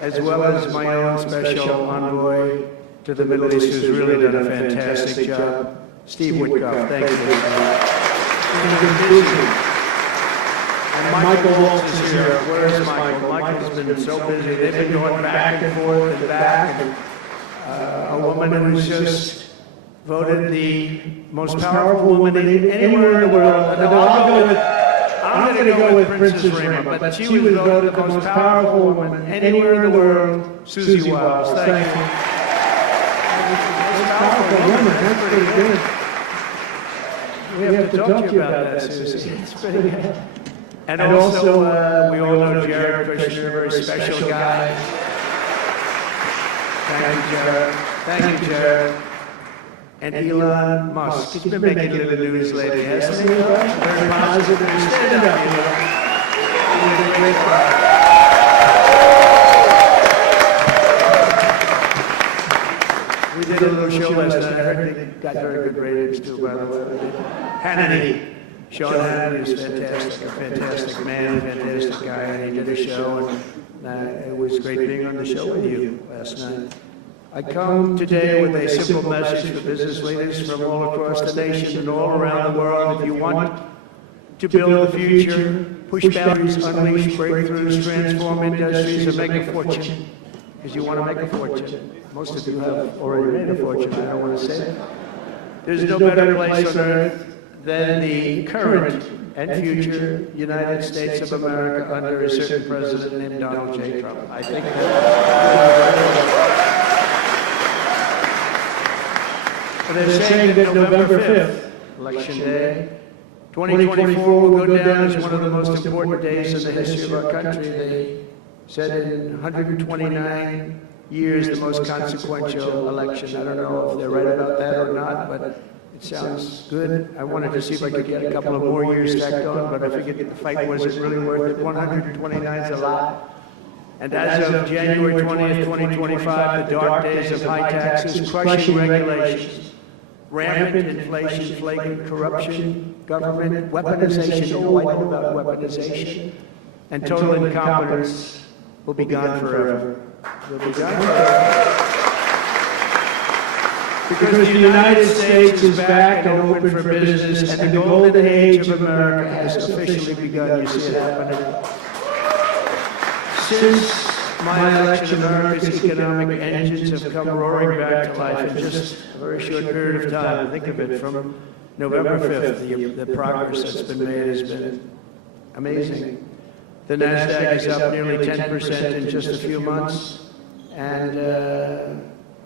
as well as my own special envoy to the Middle East, who's really done a fantastic job, Steve Witkoff. Thank you. And Michael Waltz is here. Where's Michael? Michael's been so busy. They've been going back and forth and back. And, a woman who's just voted the most powerful woman anywhere in the world. I'm going to go with Princess Rima, but she was voted the most powerful woman anywhere in the world, Susie Wiles. Thank you. Most powerful woman, that's pretty good. We have to talk to you about that, Susie. It's pretty good. And also, we all know Jared Kushner, a very special guy. Thank you, Jared. Thank you, Jared. And Elon Musk. He's been making a little news lately, hasn't he? Very positive. Stand up, Elon. He did a great job. We did a little show last night. I heard they got very good ratings too, by the way. Hannity. Sean Hannity is fantastic, a fantastic man, a fantastic guy, and he did a show, and it was great being on the show with you last night. I come today with a simple message for business leaders from all across the nation and all around the world. If you want to build the future, push boundaries, unleash breakthroughs, transform industries, and make a fortune, because you want to make a fortune. Most of you have already made a fortune, I don't want to say that. There's no better place on earth than the current and future United States of America under a certain president named Donald J. Trump. I think they're saying that November 5th, Election Day, 2024 will go down as one of the most important days in the history of our country. They said in 129 years, the most consequential election. I don't know if they're right about that or not, but it sounds good. I wanted to see if I could get a couple of more years stacked on, but I figured the fight wasn't really worth it. 129 is a lot. And as of January 20th, 2025, the dark days of high taxes, crushing regulations, rampant inflation, flagrant corruption, government weaponization, I know about weaponization, and total incompetence will be gone forever. Will be gone forever. Because the United States is back and open for business, and the golden age of America has officially begun. You see it happening. Since my election, America's economic engines have come roaring back to life in just a very short period of time. Think of it, from November 5th, the progress that's been made has been amazing. The NASDAQ is up nearly 10% in just a few months, and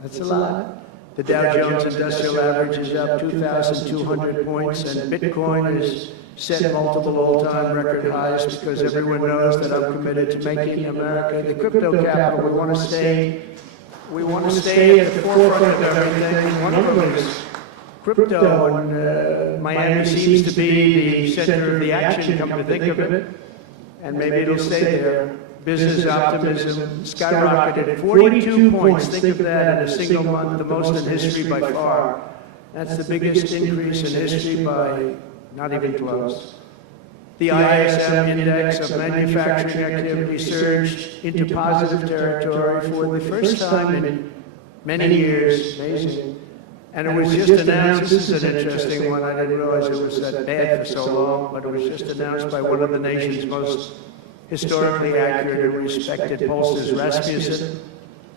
that's a lot. The Dow Jones Industrial Average is up 2,200 points, and Bitcoin has set multiple all-time record highs because everyone knows that I'm committed to making America the crypto capital. We want to stay at the forefront of everything. One of them is crypto, and Miami seems to be the center of the action, come to think of it, and maybe it'll stay there. Business optimism skyrocketed 42 points. Think of that in a single month, the most in history by far. That's the biggest increase in history by not even close. The ISM index of manufacturing activity surged into positive territory for the first time in many years. Amazing. And it was just announced, this is an interesting one, I didn't realize it was that bad for so long, but it was just announced by one of the nation's most historically accurate and respected pollsters, Rasmussen,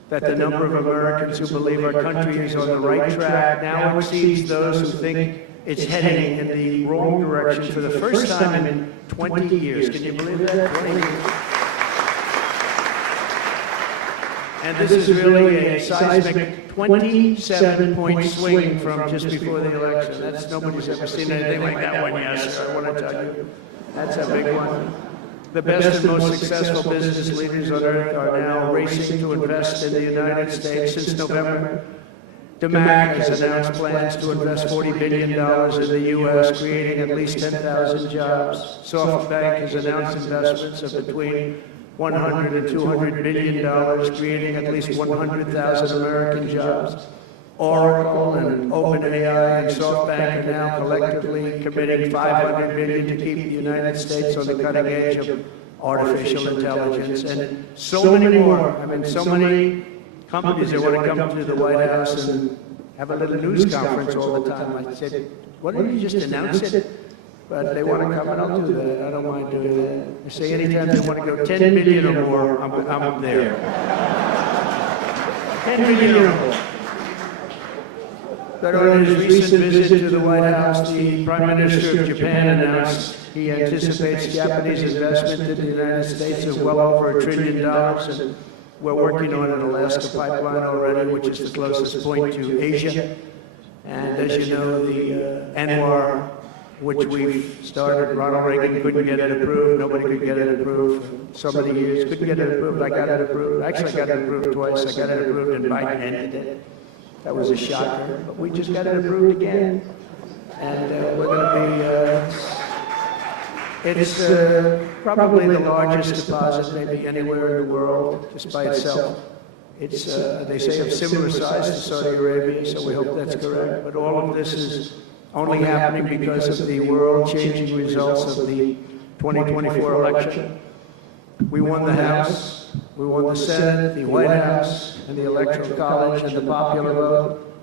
that the number of Americans who believe our country is on the right track now exceeds those who think it's heading in the wrong direction for the first time in 20 years. Can you believe that? 20 years. And this is really a seismic 27-point swing from just before the election. Nobody's ever seen anything like that one yet, sir. I want to tell you. That's a big one. The best and most successful business leaders on earth are now racing to invest in the United States. Since November, DMAC has announced plans to invest $40 billion in the U.S., creating at least 10,000 jobs. SoftBank has announced investments of between $100 and $200 billion, creating at least 100,000 American jobs. Oracle and OpenAI and SoftBank are now collectively committing $500 billion to keep the United States on the cutting edge of artificial intelligence, and so many more. I mean, so many companies that want to come to the White House and have a little news conference all the time. I said, why don't you just announce it? But they want to come, and I'll do that. I don't mind doing that. I say anytime they want to go 10 million or more, I'm there. 10 million or more. But on his recent visit to the White House, the Prime Minister of Japan announced he anticipates Japanese investment in the United States of well over $1 trillion, and we're working on an Alaska pipeline already, which is the closest point to Asia. And as you know, the ANWR, which we've started, Ronald Reagan couldn't get it approved, nobody could get it approved for so many years, couldn't get it approved, I got it approved, actually I got it approved twice, I got it approved and Biden ended it. That was a shocker, but we just got it approved again. And we're going to be, it's probably the largest deposit maybe anywhere in the world, just by itself. It's, they say, of similar size to Saudi Arabia, so we hope that's correct. But all of this is only happening because of the world-changing results of the 2024 election. We won the House, we won the Senate, the White House, and the Electoral College, and the popular vote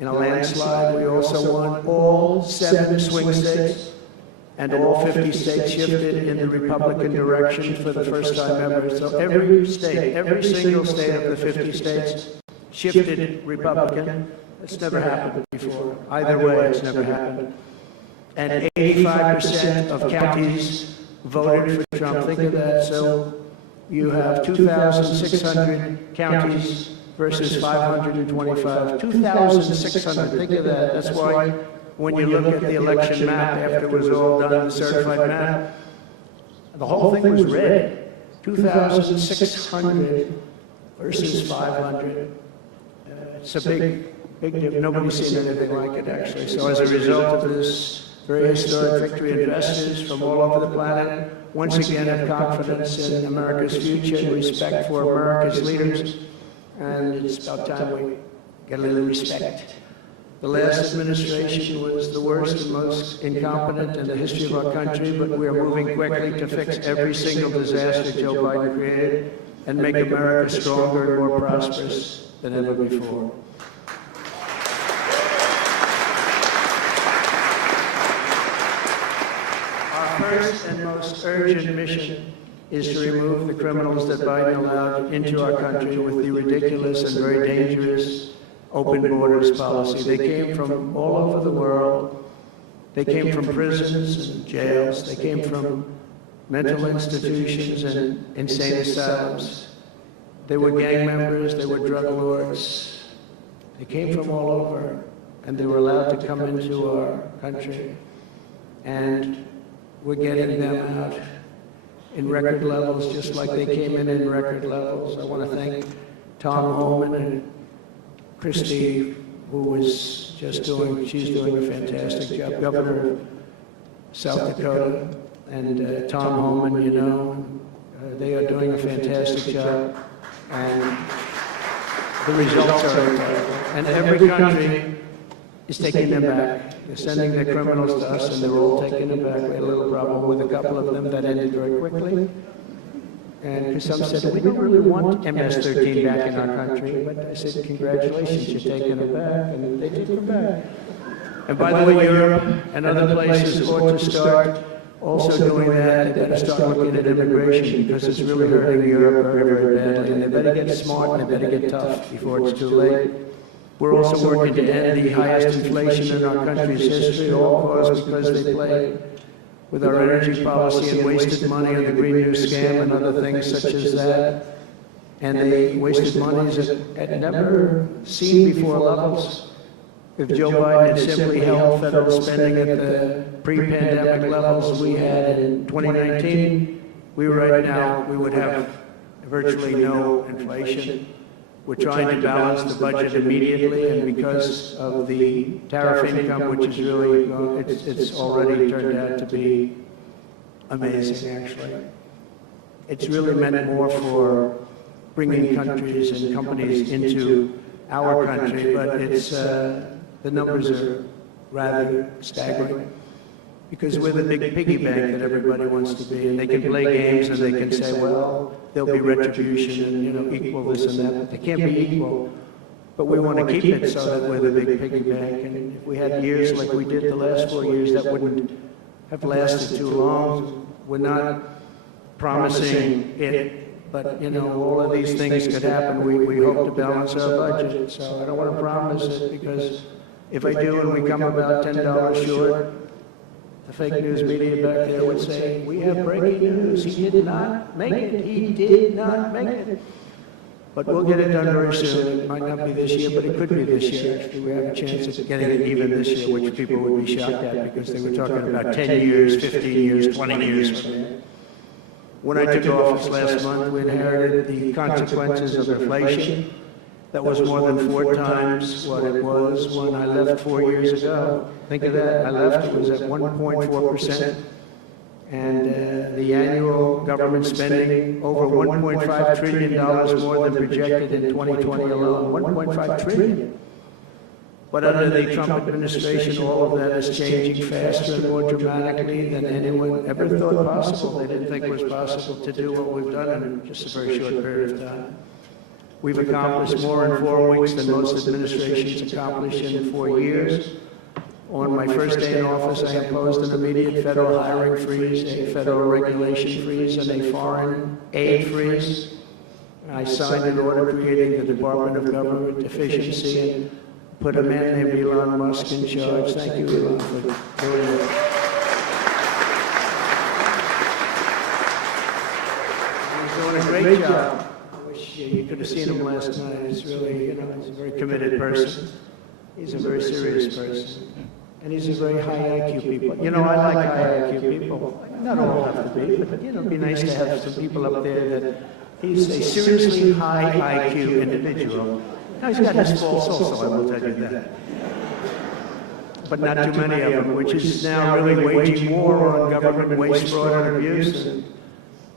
in a landslide. We also won all 7 swing states, and all 50 states shifted in the Republican direction for the first time ever. So every state, every single state of the 50 states shifted Republican. It's never happened before. Either way, it's never happened. And 85% of counties voted for Trump. Think of that. So you have 2,600 counties versus 525. 2,600. Think of that. That's why when you look at the election map after it was all done, the certified map, the whole thing was red. 2,600 versus 500. It's a big difference. Nobody's seen anything like it, actually. So as a result of this very historic victory, investors from all over the planet once again have confidence in America's future and respect for America's leaders. And it's about time we get a little respect. The last administration was the worst and most incompetent in the history of our country, but we are moving quickly to fix every single disaster Joe Biden created and make America stronger and more prosperous than ever before. Our first and most urgent mission is to remove the criminals that Biden allowed into our country with the ridiculous and very dangerous open borders policy. They came from all over the world. They came from prisons and jails. They came from mental institutions and insane asylums. They were gang members. They were drug lords. They came from all over, and they were allowed to come into our country. And we're getting them out in record levels, just like they came in record levels. I want to thank Tom Homan and Christie, who was just she's doing a fantastic job, Governor of South Dakota, and Tom Homan, you know, they are doing a fantastic job, and the results are incredible. And every country is taking them back. They're sending their criminals to us, and they're all taking them back. We had a little problem with a couple of them that ended very quickly. And some said, we don't really want MS-13 back in our country. But I said, congratulations, you're taking them back. And they took them back. And by the way, Europe and other places ought to start also doing that. They better start looking at immigration because it's really hurting Europe very, very badly. And they better get smart and they better get tough before it's too late. We're also working to end the highest inflation in our country's history, all caused because they played with our energy policy and wasted money on the Green New Scam and other things such as that. And they wasted money at never seen before levels. If Joe Biden had simply held federal spending at the pre-pandemic levels we had in 2019, we right now would have virtually no inflation. We're trying to balance the budget immediately, and because of the tariff income, which is really, it's already turned out to be amazing, actually. It's really meant more for bringing countries and companies into our country, but it's, the numbers are rather staggering. because we're the big piggy bank that everybody wants to be, and they can play games and they can say, well, there'll be retribution and, you know, equal this and that, but they can't be equal. But we want to keep it so that we're the big piggy bank, and if we had years like we did the last 4 years, that wouldn't have lasted too long. We're not promising it, but, you know, all of these things could happen. We hope to balance our budget, so I don't want to promise it, because if I do and we come about $10 short, the fake news media back there would say, we have breaking news, he did not make it, he did not make it. But we'll get it done very soon. It might not be this year, but it could be this year. Actually, we have a chance of getting it even this year, which people would be shocked at, because they were talking about 10 years, 15 years, 20 years from now. When I took office last month, we inherited the consequences of inflation. That was more than 4 times what it was when I left 4 years ago. Think of that. I left, it was at 1.4%. And the annual government spending over $1.5 trillion more than projected in 2020 alone. $1.5 trillion. But under the Trump administration, all of that is changing faster and more dramatically than anyone ever thought possible. They didn't think it was possible to do what we've done in just a very short period of time. We've accomplished more in 4 weeks than most administrations accomplished in 4 years. On my first day in office, I imposed an immediate federal hiring freeze, a federal regulation freeze, and a foreign aid freeze. I signed an order creating the Department of Government Efficiency and put a man named Elon Musk in charge. Thank you, Elon, for doing it. He's doing a great job. You could have seen him last night. He's really, you know, he's a very committed person. He's a very serious person. And he's a very high IQ people. You know, I like high IQ people. Not all have to be, but, you know, it'd be nice to have some people up there that he's a seriously high IQ individual. Now, he's got his faults also, I will tell you that. But not too many of them, which is now really waging war on government waste, fraud, and abuse. And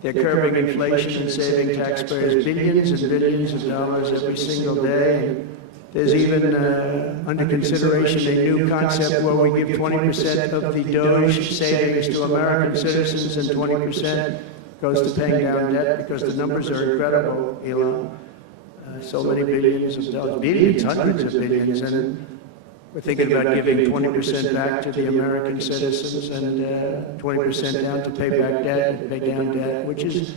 they're curbing inflation and saving taxpayers billions and billions of dollars every single day. And there's even under consideration a new concept where we give 20% of the DOGE savings to American citizens and 20% goes to paying down debt, because the numbers are incredible, Elon. So many billions of dollars, billions, hundreds of billions, and we're thinking about giving 20% back to the American citizens and 20% down to pay back debt and pay down debt, which is,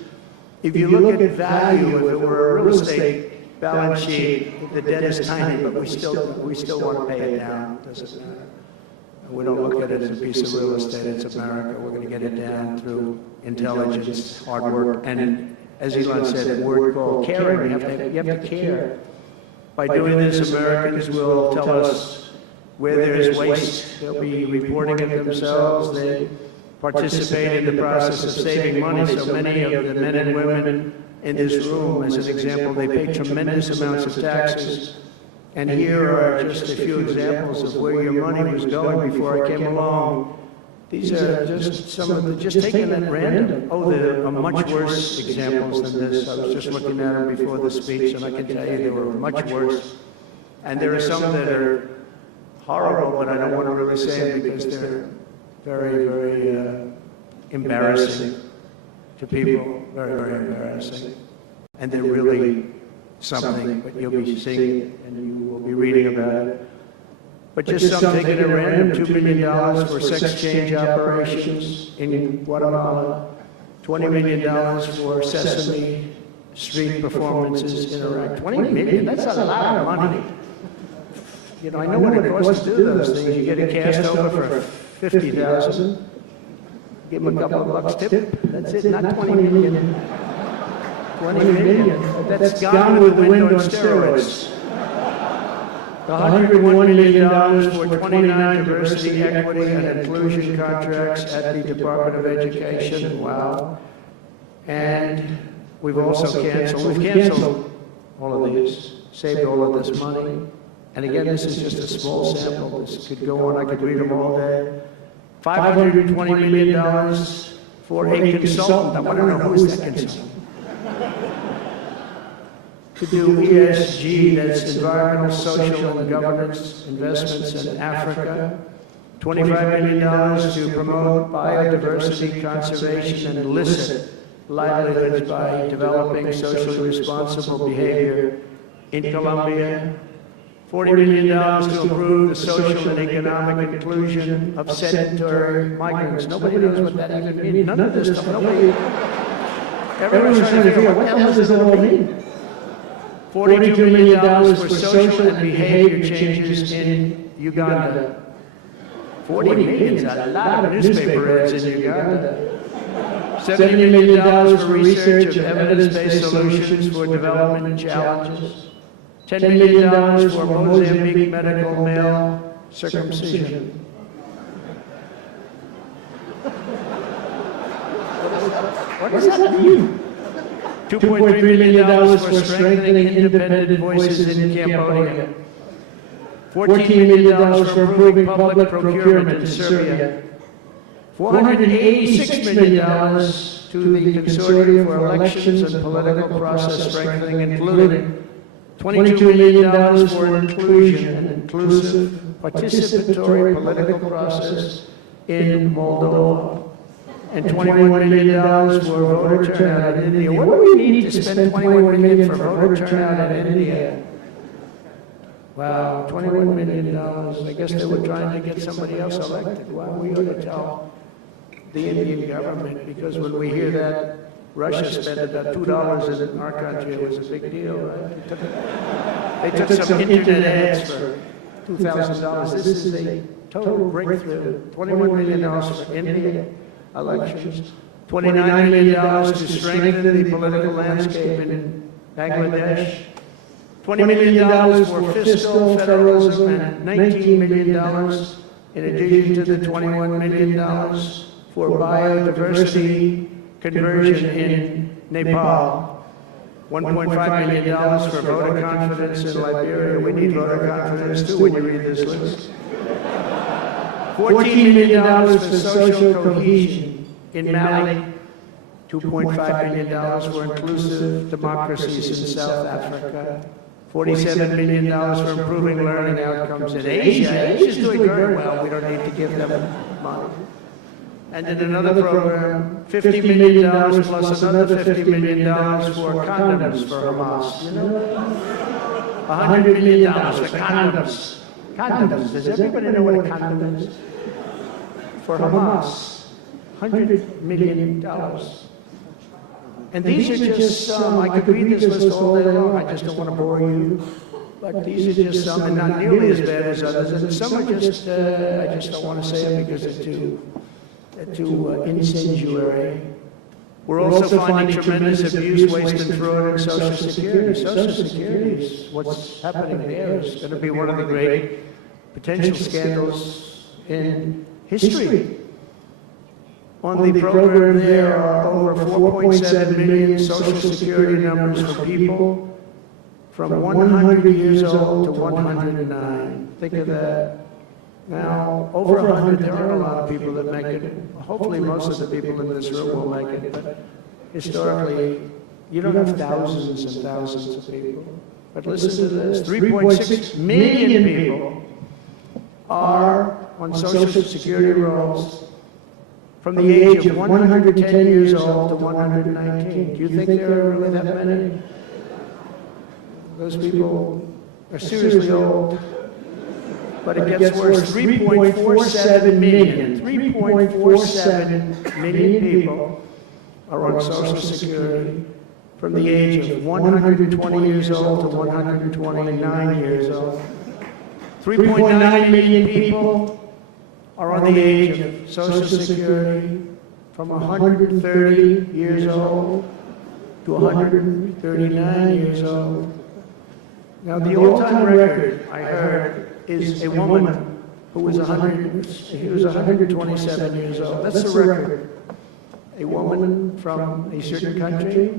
if you look at value, if it were a real estate balance sheet, the debt is tiny, but we still want to pay it down. Doesn't matter. We don't look at it as a piece of real estate. It's America. We're going to get it down through intelligence, hard work, and as Elon said, a word called caring. You have to care. By doing this, Americans will tell us where there is waste. They'll be reporting it themselves. They participate in the process of saving money. So many of the men and women in this room, as an example, they pay tremendous amounts of taxes. And here are just a few examples of where your money was going before I came along. These are just some of the, just taken at random. Oh, there are much worse examples than this. I was just looking at them before the speech, and I can tell you they were much worse. And there are some that are horrible, but I don't want to really say them because they're very, very embarrassing to people. Very, very embarrassing. And they're really something, but you'll be seeing it and you will be reading about it. But just some taken at random, $2 million for sex change operations in Guatemala, $20 million for Sesame Street performances in Iraq. $20 million, that's a lot of money. You know, I know what it costs to do those things. You get a cast over for $50,000, give them a couple of bucks tip, that's it, not $20 million. $20 million, that's gone with the wind on steroids. $101 million for 29 diversity, equity, and inclusion contracts at the Department of Education. Wow. And we've also canceled all of these, saved all of this money. And again, this is just a small sample. This could go on, I could read them all day. $520 million for a consultant. I want to know who is that consultant? To do ESG, that's environmental, social, and governance investments in Africa. $25 million to promote biodiversity conservation and illicit livelihoods by developing socially responsible behavior in Colombia. $40 million to improve the social and economic inclusion of sedentary migrants. Nobody knows what that even means. None of this stuff. Everyone's trying to figure out what the hell does that all mean. $42 million for social and behavior changes in Uganda. 40 million is a lot of newspaper ads in Uganda. $70 million for research of evidence-based solutions for development challenges. $10 million for Mozambique medical male circumcision. What does that mean? $2.3 million for strengthening independent voices in Cambodia. $14 million for improving public procurement in Serbia. $486 million to the Consortium for Elections and Political Process Strengthening, including $22 million for inclusion and inclusive participatory political process in Moldova, and $21 million for voter turnout in India. What do we need to spend $21 million for voter turnout in India? Wow, $21 million. I guess they were trying to get somebody else elected. Wow, we ought to tell the Indian government, because when we hear that Russia spent about $2 in our country, it was a big deal, right? They took some internet ads for $2,000. This is a total breakthrough. $21 million for India elections. $29 million to strengthen the political landscape in Bangladesh. $20 million for fiscal federalism, and $19 million in addition to the $21 million for biodiversity conversion in Nepal. $1.5 million for voter confidence in Liberia. We need voter confidence too when you read this list. $14 million for social cohesion in Mali. $2.5 million for inclusive democracies in South Africa. $47 million for improving learning outcomes in Asia. Asia's doing very well. We don't need to give them money. And in another program, $50 million plus another $50 million for condoms for Hamas. You know? $100 million for condoms. Condoms. Does everybody know what a condom is? For Hamas. $100 million. And these are just some. I could read this list all day long. I just don't want to bore you. But these are just some, and not nearly as bad as others. And some are just, I just don't want to say them because they're too incendiary. We're also finding tremendous abuse, waste, and fraud in Social Security. Social Security is what's happening there is going to be one of the great potential scandals in history. On the program, there are over 4.7 million Social Security numbers for people from 100 years old to 109. Think of that. Now, over 100, there are a lot of people that make it. Hopefully, most of the people in this room will make it. But historically, you don't have thousands and thousands of people. But listen to this. 3.6 million people are on Social Security rolls from the age of 110 years old to 119. Do you think there are really that many? Those people are seriously old. But it gets worse. 3.47 million. 3.47 million people are on Social Security from the age of 120 years old to 129 years old. 3.9 million people are on the age of Social Security from 130 years old to 139 years old. Now, the all-time record, I heard, is a woman who was 127 years old. That's the record. A woman from a certain country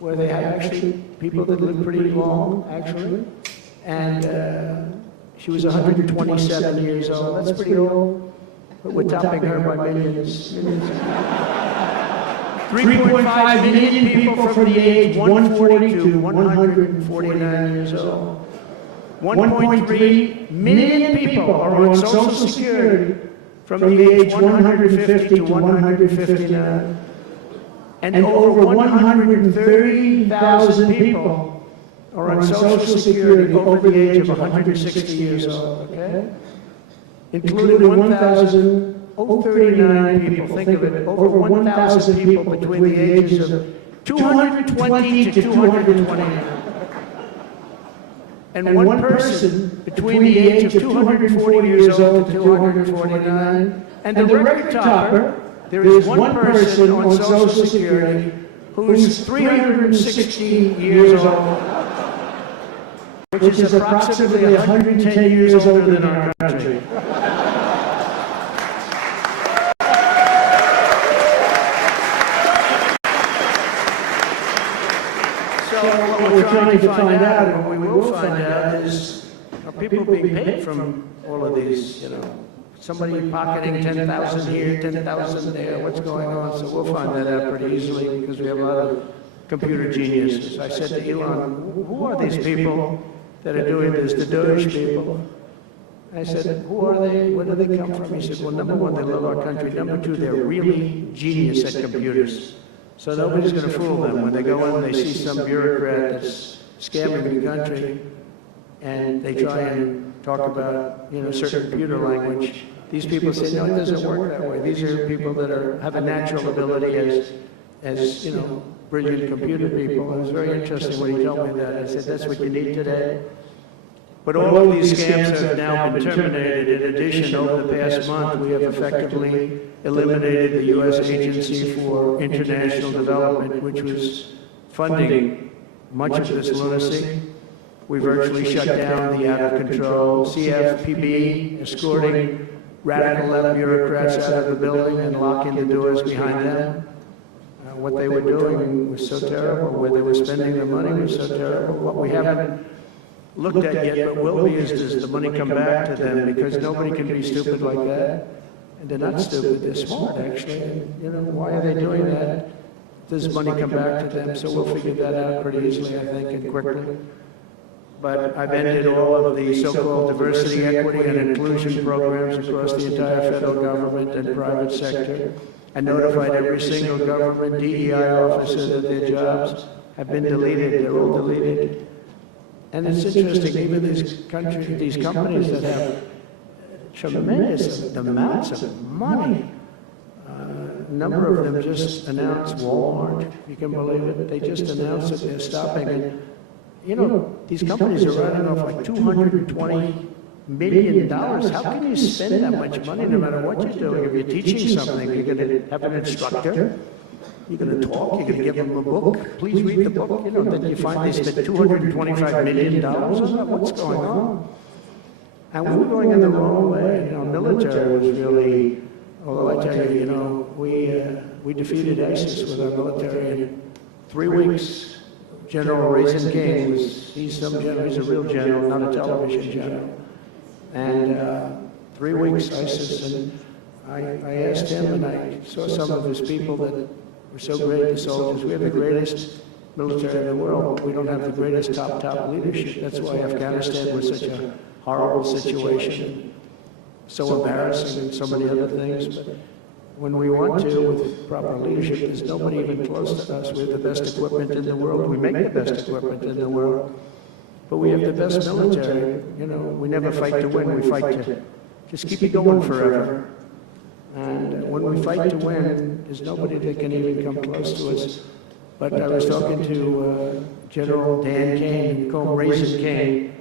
where they have actually people that live pretty long, actually, and she was 127 years old. That's pretty old, but we're topping her by millions. 3.5 million people from the age 140 to 149 years old. 1.3 million people are on Social Security from the age 150 to 159, and over 130,000 people are on Social Security over the age of 160 years old, okay? Including 1,039 people, think of it, over 1,000 people between the ages of 220 to 229. And one person between the age of 240 years old to 249. And the record topper, there is one person on Social Security who's 360 years old, which is approximately 110 years older than our country. So what we're trying to find out, and what we will find out, is are people being paid from all of these, you know, somebody pocketing 10,000 here, 10,000 there, what's going on? So we'll find that out pretty easily because we have a lot of computer geniuses. I said to Elon, who are these people that are doing this, the Doge people? I said, who are they? Where do they come from? He said, well, number one, they love our country. Number two, they're really genius at computers. So nobody's going to fool them. When they go in, they see some bureaucrat that's scamming the country, and they try and talk about, you know, certain computer language. These people say, no, it doesn't work that way. These are people that have a natural ability as you know, brilliant computer people. It was very interesting when he told me that. I said, that's what you need today. But all of these scams have now been terminated. In addition, over the past month, we have effectively eliminated the U.S. Agency for International Development, which was funding much of this lunacy. We virtually shut down the out-of-control CFPB, escorting radical left bureaucrats out of the building and locking the doors behind them. What they were doing was so terrible. Where they were spending their money was so terrible. What we haven't looked at yet, but will be, is does the money come back to them? Because nobody can be stupid like that. And they're not stupid, they're smart, actually. And, you know, why are they doing that? Does money come back to them? So we'll figure that out pretty easily, I think, and quickly. But I've ended all of the so-called diversity, equity, and inclusion programs across the entire federal government and private sector. I notified every single government DEI officer that their jobs have been deleted, they're all deleted. And it's interesting, even these companies that have tremendous amounts of money, a number of them just announced, Walmart, if you can believe it, they just announced that they're stopping. And, you know, these companies are running off like $220 million. How can you spend that much money no matter what you're doing? If you're teaching something, you're going to have an instructor, you're going to talk, you're going to give them a book, please read the book, you know, then you find they spent $225 million on that. What's going on? And we were going in the wrong way. You know, military was really, although I tell you, you know, we defeated ISIS with our military in 3 weeks. General Raisin King he's a real general, not a television general. And 3 weeks ISIS, and I asked him, and I saw some of his people that were so great, the soldiers. We have the greatest military in the world, but we don't have the greatest top leadership. That's why Afghanistan was such a horrible situation, so embarrassing, and so many other things. But when we want to, with proper leadership, there's nobody even close to us. We have the best equipment in the world. We make the best equipment in the world. But we have the best military. You know, we never fight to win. We fight to just keep it going forever. And when we fight to win, there's nobody that can even come close to us. But I was talking to General Dan Kane, we call him Raisin Kane,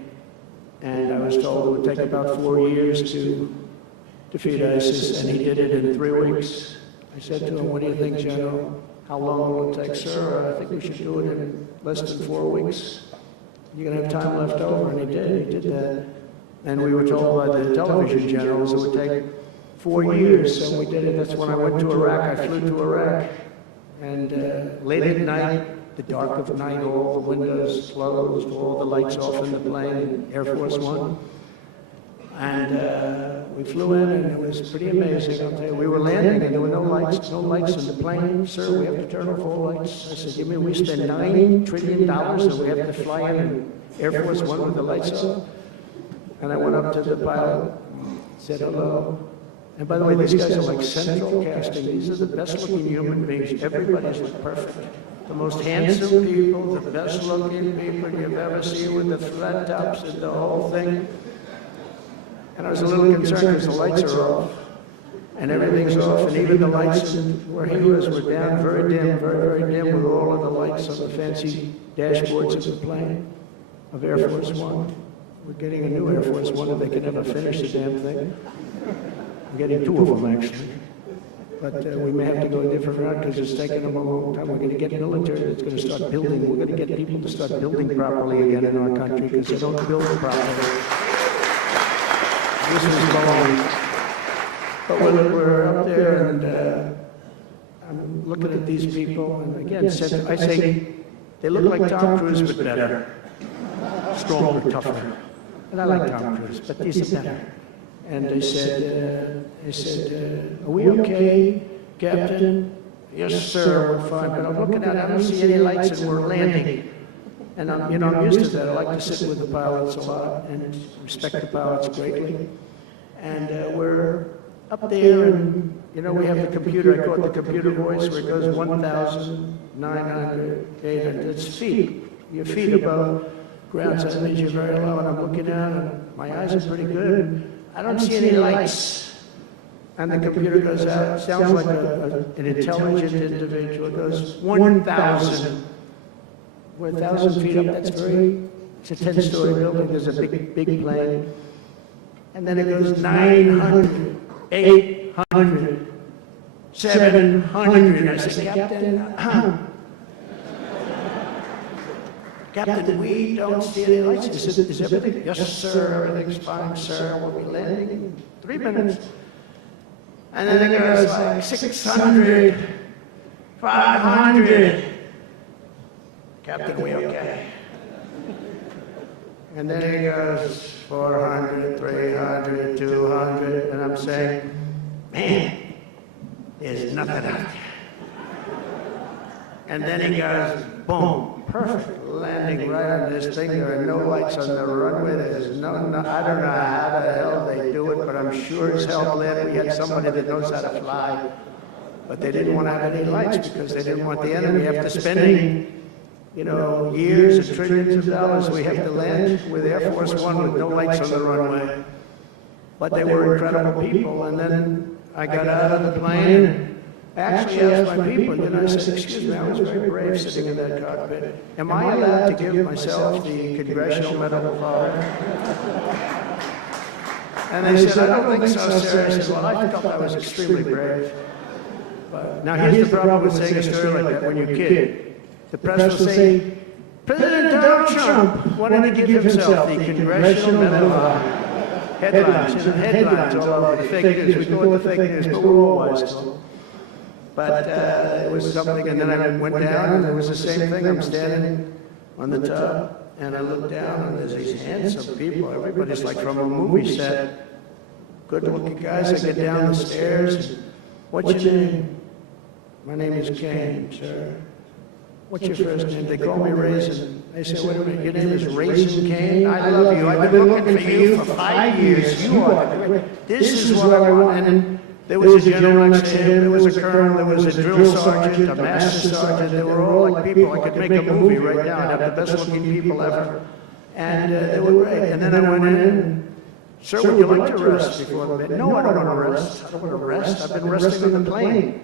and I was told it would take about 4 years to defeat ISIS, and he did it in 3 weeks. I said to him, what do you think, General? How long will it take? Sir, I think we should do it in less than 4 weeks. You're going to have time left over, and he did that. And we were told by the television generals it would take 4 years, so we did it. That's when I went to Iraq. I flew to Iraq, and late at night, the dark of night, all the windows closed, all the lights off in the plane, Air Force One. And we flew in, and it was pretty amazing. I'll tell you, we were landing, and there were no lights in the plane. Sir, we have to turn off all lights. I said, we spend $9 trillion, and we have to fly in Air Force One with the lights off. And I went up to the pilot, said hello. And by the way, these guys are like central casting. These are the best looking human beings. Everybody's like perfect. The most handsome people, the best looking people you've ever seen with the flat tops and the whole thing. And I was a little concerned because the lights are off. And everything's off, and even the lights where he was were down, very dim, very, very dim, with all of the lights on the fancy dashboards of the plane, of Air Force One. We're getting a new Air Force One, and they can never finish the damn thing. We're getting two of them, actually. But we may have to go a different route because it's taking them a long time. We're going to get military that's going to start building. We're going to get people to start building properly again in our country because they don't build properly. This is going. But we're up there, and I'm looking at these people, and again, I say, they look like Tom Cruise, but better. Stronger, tougher. And I like Tom Cruise, but these are better. And they said, are we okay, Captain? Yes, sir, we're fine. But I'm looking out, I don't see any lights, and we're landing. And I'm used to that. I like to sit with the pilots a lot and respect the pilots greatly. And we're up there, and we have the computer. I call it the computer voice, where it goes 1,900, 800. It's feet. Your feet above ground, so that means you're very low. And I'm looking out, and my eyes are pretty good. I don't see any lights. And the computer goes out. It sounds like an intelligent individual. It goes 1,000. We're 1,000 feet up. It's a 10-story building. There's a big plane. And then it goes 900. 800, 700. I said, Captain, we don't see any lights. Is everything? Yes, sir, everything's fine, sir. We'll be landing in 3 minutes. And then it goes like 600, 500. Captain, we okay? And then he goes 400, 300, 200, and I'm saying, man, there's nothing out there. And then he goes, boom, perfect landing right on this thing. There are no lights on the runway. There's no, I don't know how the hell they do it, but I'm sure as hell glad we had somebody that knows how to fly. But they didn't want to have any lights because they didn't want the enemy after spending years and trillions of dollars. We have to land with Air Force One with no lights on the runway. But they were incredible people. And then I got out of the plane and actually asked my people, I said, excuse me, I was very brave sitting in that cockpit. Am I allowed to give myself the Congressional Medal of Honor? And they said, I don't think so, sir. I said, well, I thought I was extremely brave. But now here's the problem with saying a story like that when you're a kid. The press will say, President Donald Trump wanted to give himself the Congressional Medal of Honor. Headlines all over the fake news. We go with the fake news, but we're all wise still. But it was something, and then I went down, and it was the same thing. I'm standing on the tub, and I look down, and there's these handsome people. Everybody's like from a movie set. Good-looking guys. I get down the stairs. What's your name? My name is Kane, sir. What's your first name? They call me Raisin. They say, wait a minute, your name is Raisin Kane? I love you. I've been looking for you for 5 years. You are the great. This is what I want. And there was a general next to him, there was a colonel, there was a drill sergeant, a master sergeant. They were all like people. I could make a movie right now. I'd have the best looking people ever. And they were great. And then I went in and, sir, would you like to rest before the meeting? No, I don't want to rest. I don't want to rest. I've been resting on the plane.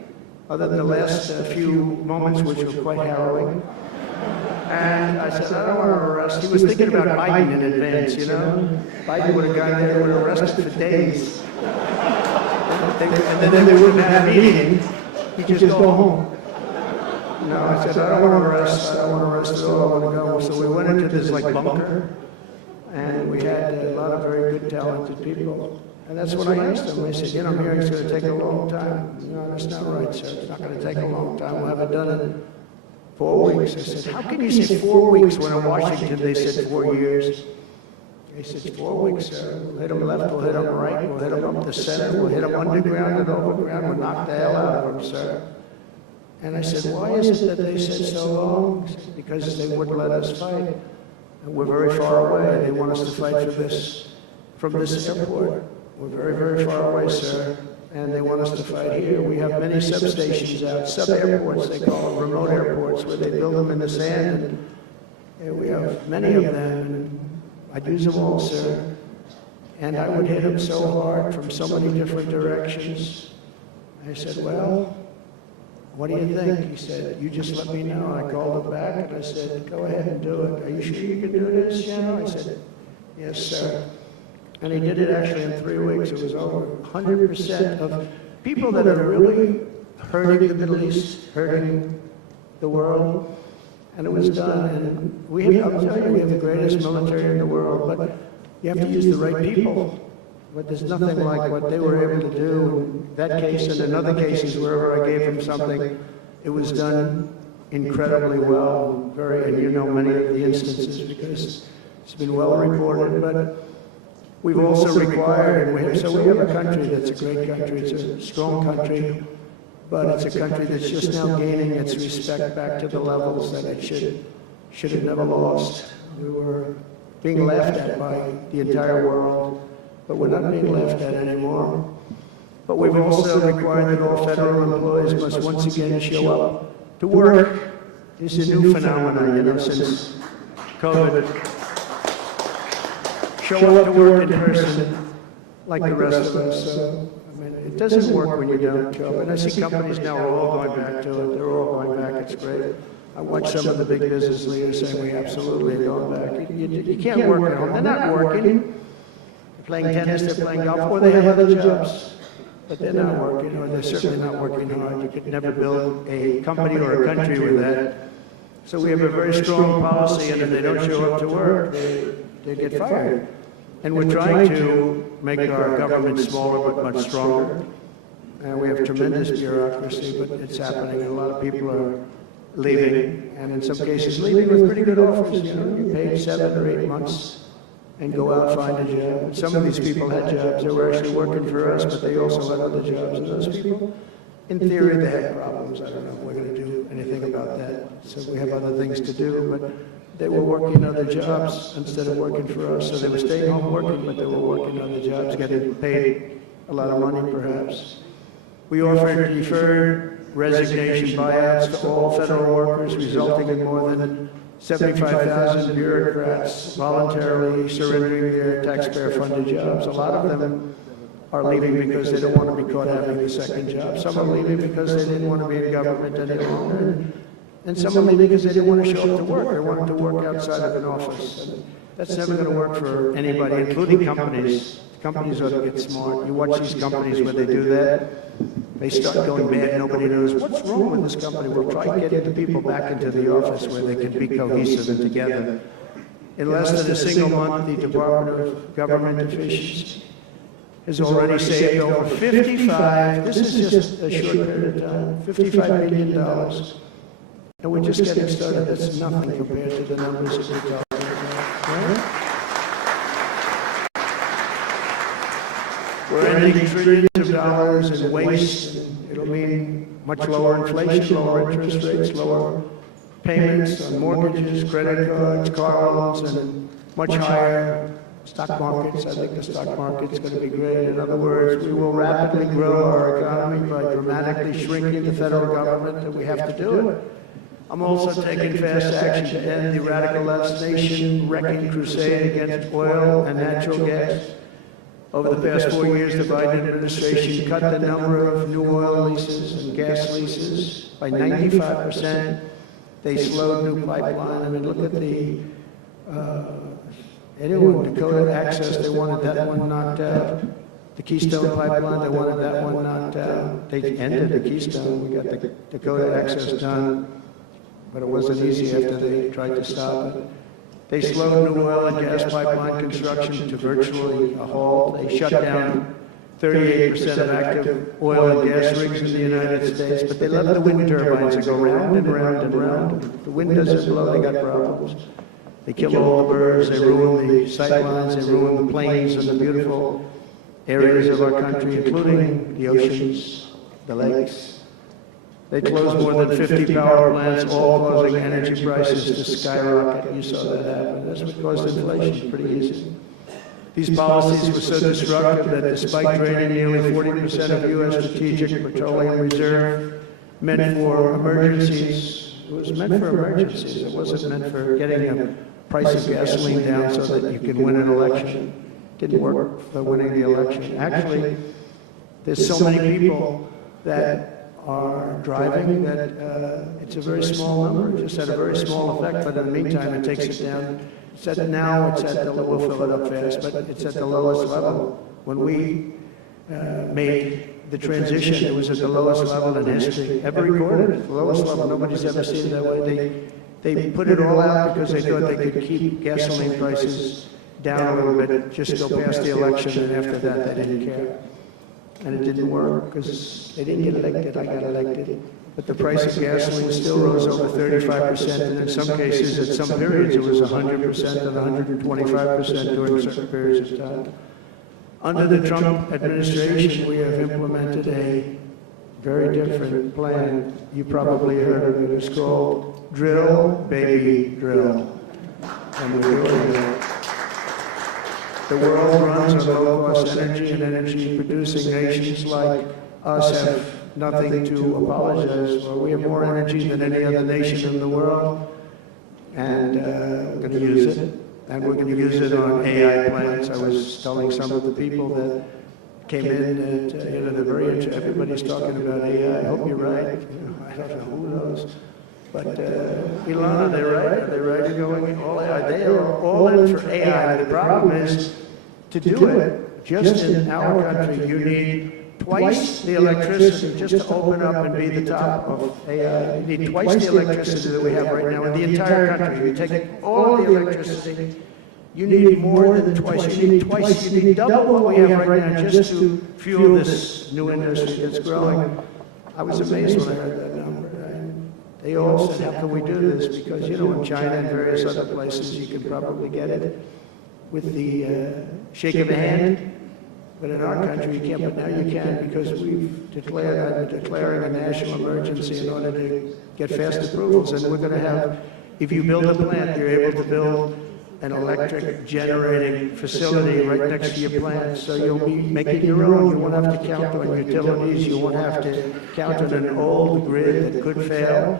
Other than the last few moments, which were quite harrowing. And I said, I don't want to arrest. He was thinking about Biden in advance, Biden would have gone there and would have arrested for days. And then they wouldn't have a meeting. He'd just go home. No, I said, I don't want to arrest. I don't want to arrest at all. I want to go. So we went into this bunker, and we had a lot of very good, talented people. And that's what I asked them. I said, I'm hearing it's going to take a long time. No, that's not right, sir. It's not going to take a long time. We'll have it done in 4 weeks. I said, how can you say 4 weeks when in Washington they said 4 years? They said, 4 weeks, sir. We'll hit them left, we'll hit them right, we'll hit them up the center, we'll hit them underground and overground, we'll knock the hell out of them, sir. And I said, why is it that they said so long? Because they wouldn't let us fight. And we're very far away. They want us to fight from this airport. We're very, very far away, sir. and they want us to fight here. We have many substations out, sub-airports, they call them, remote airports, where they build them in the sand, and we have many of them, and I'd use them all, sir. And I would hit them so hard from so many different directions. I said, well, what do you think? He said, you just let me know. I called him back, and I said, go ahead and do it. Are you sure you can do this, General? I said, yes, sir. And he did it actually in 3 weeks. It was over 100% of people that are really hurting the Middle East, hurting the world. And it was done. And I'll tell you, we have the greatest military in the world, but you have to use the right people. But there's nothing like what they were able to do in that case and in other cases wherever I gave them something. It was done incredibly well. And you know many of the instances because it's been well reported. But we've also required, we have a country that's a great country. It's a strong country, but it's a country that's just now gaining its respect back to the levels that it should have never lost. We were being laughed at by the entire world, but we're not being laughed at anymore. But we've also required that all federal employees must once again show up to work. It's a new phenomenon, since COVID. Show up to work in person like the rest of us. So, it doesn't work when you don't show up. And I see companies now are all going back to it. They're all going back. It's great. I watch some of the big business leaders saying we absolutely are going back. You can't work at home. They're not working. They're playing tennis, they're playing golf, or they have other jobs. But they're not working, or they're certainly not working hard. You could never build a company or a country with that. So we have a very strong policy, and if they don't show up to work, they get fired. And we're trying to make our government smaller but much stronger. And we have tremendous bureaucracy, but it's happening. A lot of people are leaving, and in some cases leaving with pretty good offers. You paid 7 or 8 months and go out and find a job. Some of these people had jobs. They were actually working for us, but they also had other jobs. And those people, in theory, they had problems. I don't know if we're going to do anything about that. So we have other things to do, but they were working other jobs instead of working for us. So they were staying home working, but they were working other jobs, getting paid a lot of money perhaps. We offered deferred resignation buyouts to all federal workers, resulting in more than 75,000 bureaucrats voluntarily surrendering their taxpayer-funded jobs. A lot of them are leaving because they don't want to be caught having a second job. Some are leaving because they didn't want to be in government any longer. And some are leaving because they didn't want to show up to work. They wanted to work outside of an office. And that's never going to work for anybody, including companies. Companies ought to get smart. You watch these companies where they do that, they start going bad. Nobody knows what's wrong with this company. We'll try getting the people back into the office where they can be cohesive and together. In less than a single month, the Department of Government Efficiency has already saved over 55, this is just a short period of time, $55 billion. And we're just getting started. That's nothing compared to the numbers that we're talking about. Right? We're ending trillions of dollars in waste. It'll mean much lower inflation, lower interest rates, lower payments on mortgages, credit cards, car loans, and much higher stock markets. I think the stock market's going to be great. In other words, we will rapidly grow our economy by dramatically shrinking the federal government, and we have to do it. I'm also taking fast action to end the radical left nation-wrecking crusade against oil and natural gas. Over the past 4 years, the Biden administration cut the number of new oil leases and gas leases by 95%. They slowed new pipeline. I mean, look at the Dakota Access, they wanted that one knocked out. The Keystone Pipeline, they wanted that one knocked out. They ended the Keystone. We got the Dakota Access done, but it wasn't easy after they tried to stop it. They slowed new oil and gas pipeline construction to virtually a halt. They shut down 38% of active oil and gas rigs in the United States, but they let the wind turbines go round and round and round. If the wind doesn't blow, they got problems. They kill all the birds, they ruin the sightlines, they ruin the plains and the beautiful areas of our country, including the oceans, the lakes. They closed more than 50 power plants, all causing energy prices to skyrocket. You saw that happen. That's what caused inflation, pretty easy. These policies were so destructive that despite draining nearly 40% of U.S. strategic petroleum reserve, meant for emergencies, it was meant for emergencies. It wasn't meant for getting a price of gasoline down so that you can win an election. It didn't work for winning the election. Actually, there's so many people that are driving that it's a very small number. It just had a very small effect, but in the meantime, it takes it down. Now it's at the, we'll fill it up fast, but it's at the lowest level. When we made the transition, it was at the lowest level in history, ever recorded, the lowest level. Nobody's ever seen it that way. They put it all out because they thought they could keep gasoline prices down a little bit, just go past the election, and after that, they didn't care. And it didn't work because they didn't get elected. I got elected. But the price of gasoline still rose over 35%, and in some cases, at some periods, it was 100% and 125% during certain periods of time. Under the Trump administration, we have implemented a very different plan. You probably heard of it. It's called Drill, Baby, Drill. And we're doing it. The world runs on low-cost energy, and energy-producing nations like us have nothing to apologize for. We have more energy than any other nation in the world, and we're going to use it. And we're going to use it on AI plants. I was telling some of the people that came in, and they're very interested. Everybody's talking about AI. I hope you're right. I don't know, who knows. But Ilana, they're right. Are they right in going all AI? They are all in for AI. The problem is, to do it, just in our country, you need twice the electricity just to open up and be the top of AI. You need twice the electricity that we have right now in the entire country. You take all the electricity, you need more than twice. You need twice, you need double what we have right now just to fuel this new industry that's growing. I was amazed when I heard that number. They all said, how can we do this? Because, in China and various other places, you can probably get it with the shake of a hand. But in our country, you can't. But now you can, because we've declaring a national emergency in order to get fast approvals. And we're going to have, if you build a plant, you're able to build an electric generating facility right next to your plant. So you'll be making your own. You won't have to count on utilities. You won't have to count on an old grid that could fail,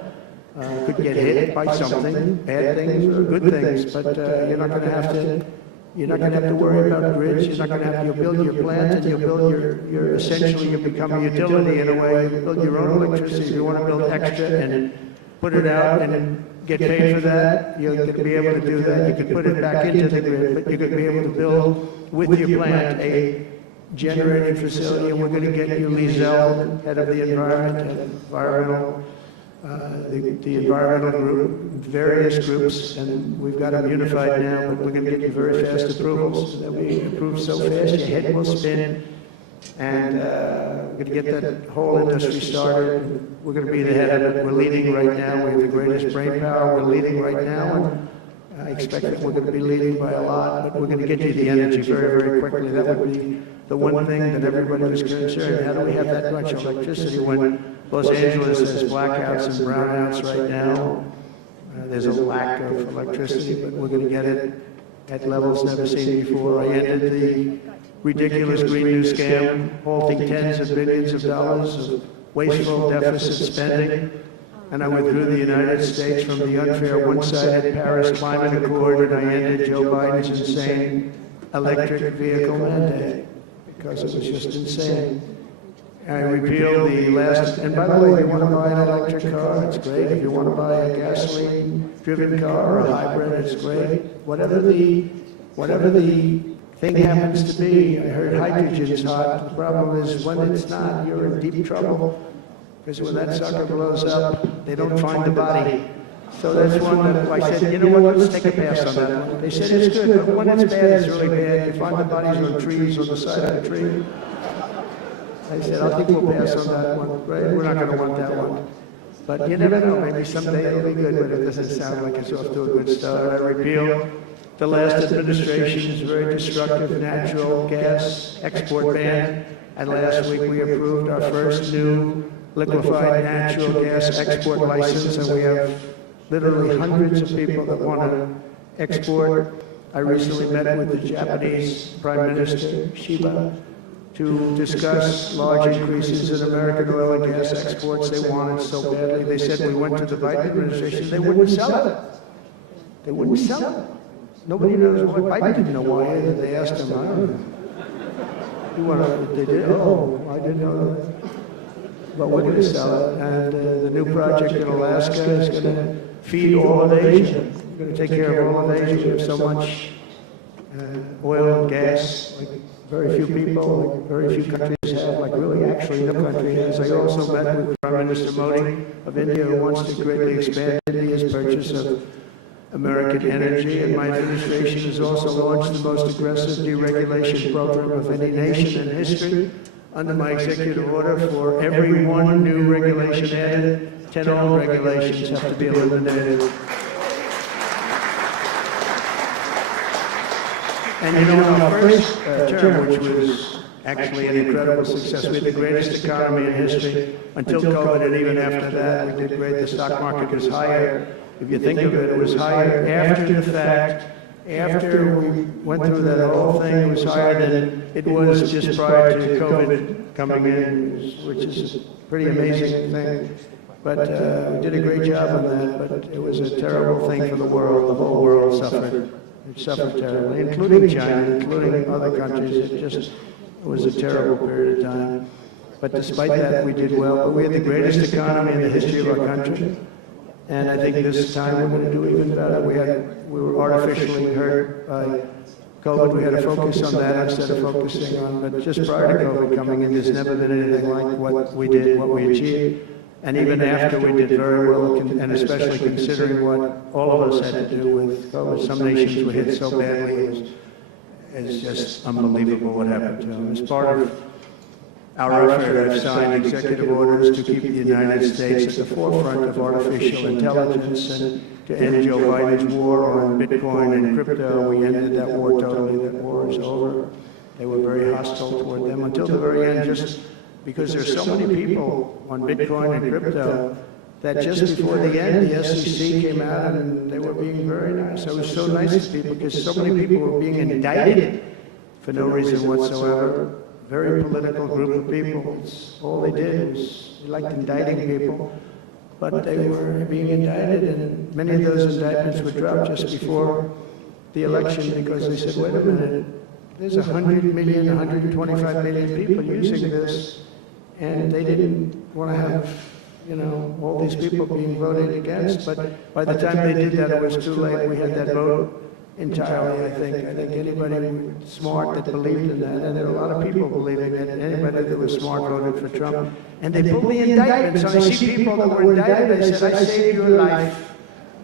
could get hit by something, bad things or good things. But you're not going to have to. You're not going to have to worry about grids. You're not going to have. You'll build your plant, and you'll build your essentially you become a utility in a way. You build your own electricity. If you want to build extra and put it out and get paid for that, you're going to be able to do that. You can put it back into the grid, but you're going to be able to build with your plant a generating facility. And we're going to get you Lee Zeldin, head of the environment and environmental. The environmental group, various groups, and we've got them unified now, but we're going to get you very fast approvals. They'll be approved so fast, your head will spin, and we're going to get that whole industry started. We're going to be the head of it. We're leading right now. We have the greatest brain power. We're leading right now, and I expect that we're going to be leading by a lot, but we're going to get you the energy very, very quickly. That would be the one thing that everybody was concerned. How do we have that much electricity when Los Angeles has blackouts and brownouts right now? There's a lack of electricity, but we're going to get it at levels never seen before. I ended the ridiculous Green New scam, halting tens of billions of dollars of wasteful deficit spending, and I withdrew the United States from the unfair one-sided Paris Climate Accord, and I ended Joe Biden's insane electric vehicle mandate, because it was just insane. I repealed the last, and by the way, if you want to buy an electric car, it's great. If you want to buy a gasoline-driven car or a hybrid, it's great. Whatever the thing happens to be, I heard hydrogen's hot. The problem is when it's not, you're in deep trouble, because when that sucker blows up, they don't find the body. So that's one that I said, you know what, let's take a pass on that one. They said it's good, but when it's bad, it's really bad. You find the bodies on trees on the side of the tree. I said, I think we'll pass on that one, right? We're not going to want that one. But you never know, maybe someday it'll be good, but it doesn't sound like it's off to a good start. I repealed the last administration's very destructive natural gas export ban, and last week we approved our first new liquefied natural gas export license, and we have literally hundreds of people that want to export I recently met with the Japanese Prime Minister, Shiba, to discuss large increases in American oil and gas exports. They wanted so badly. They said we went to the Biden administration, they wouldn't sell it. They wouldn't sell it. Nobody knows why. Biden didn't know why either. They asked him, I don't know. You want to, they did? Oh, I didn't know that. But we're going to sell it. And the new project in Alaska is going to feed all of Asia. We're going to take care of all of Asia. We have so much oil and gas, like very few people, like very few countries have, like really actually no country has. I also met with Prime Minister Modi of India, who wants to greatly expand India's purchase of American energy, and my administration has also launched the most aggressive deregulation program of any nation in history. Under my executive order, for every one new regulation added, 10 old regulations have to be eliminated. And you know, in our first term, which was actually an incredible success, we had the greatest economy in history until COVID, and even after that, we did great. The stock market was higher. If you think of it, it was higher after the fact. After we went through that whole thing, it was higher than it was just prior to COVID coming in, which is a pretty amazing thing. But we did a great job on that, but it was a terrible thing for the world. The whole world suffered. It suffered terribly, including China, including other countries. It was a terrible period of time. But despite that, we did well. But we had the greatest economy in the history of our country. And I think this time we're going to do even better. We were artificially hurt by COVID. We had to focus on that instead of focusing on, but just prior to COVID coming in, there's never been anything like what we did, what we achieved. And even after, we did very well, and especially considering what all of us had to do with COVID. Some nations were hit so badly, it's just unbelievable what happened to them. As part of our effort, I've signed executive orders to keep the United States at the forefront of artificial intelligence and to end Joe Biden's war on Bitcoin and crypto. We ended that war totally. That war is over. They were very hostile toward them until the very end, just because there's so many people on Bitcoin and crypto that just before the end, the SEC came out and they were being very nice. I was so nice to people because so many people were being indicted for no reason whatsoever. Very political group of people. All they did was they liked indicting people, but they were being indicted, and many of those indictments were dropped just before the election because they said, wait a minute, there's 100 million, 125 million people using this, and they didn't want to have, you know, all these people being voted against. But by the time they did that, it was too late. We had that vote entirely, I think. I think anybody smart that believed in that, and there are a lot of people believing it, anybody that was smart voted for Trump. And they pulled the indictments. I see people that were indicted, they said, I saved your life.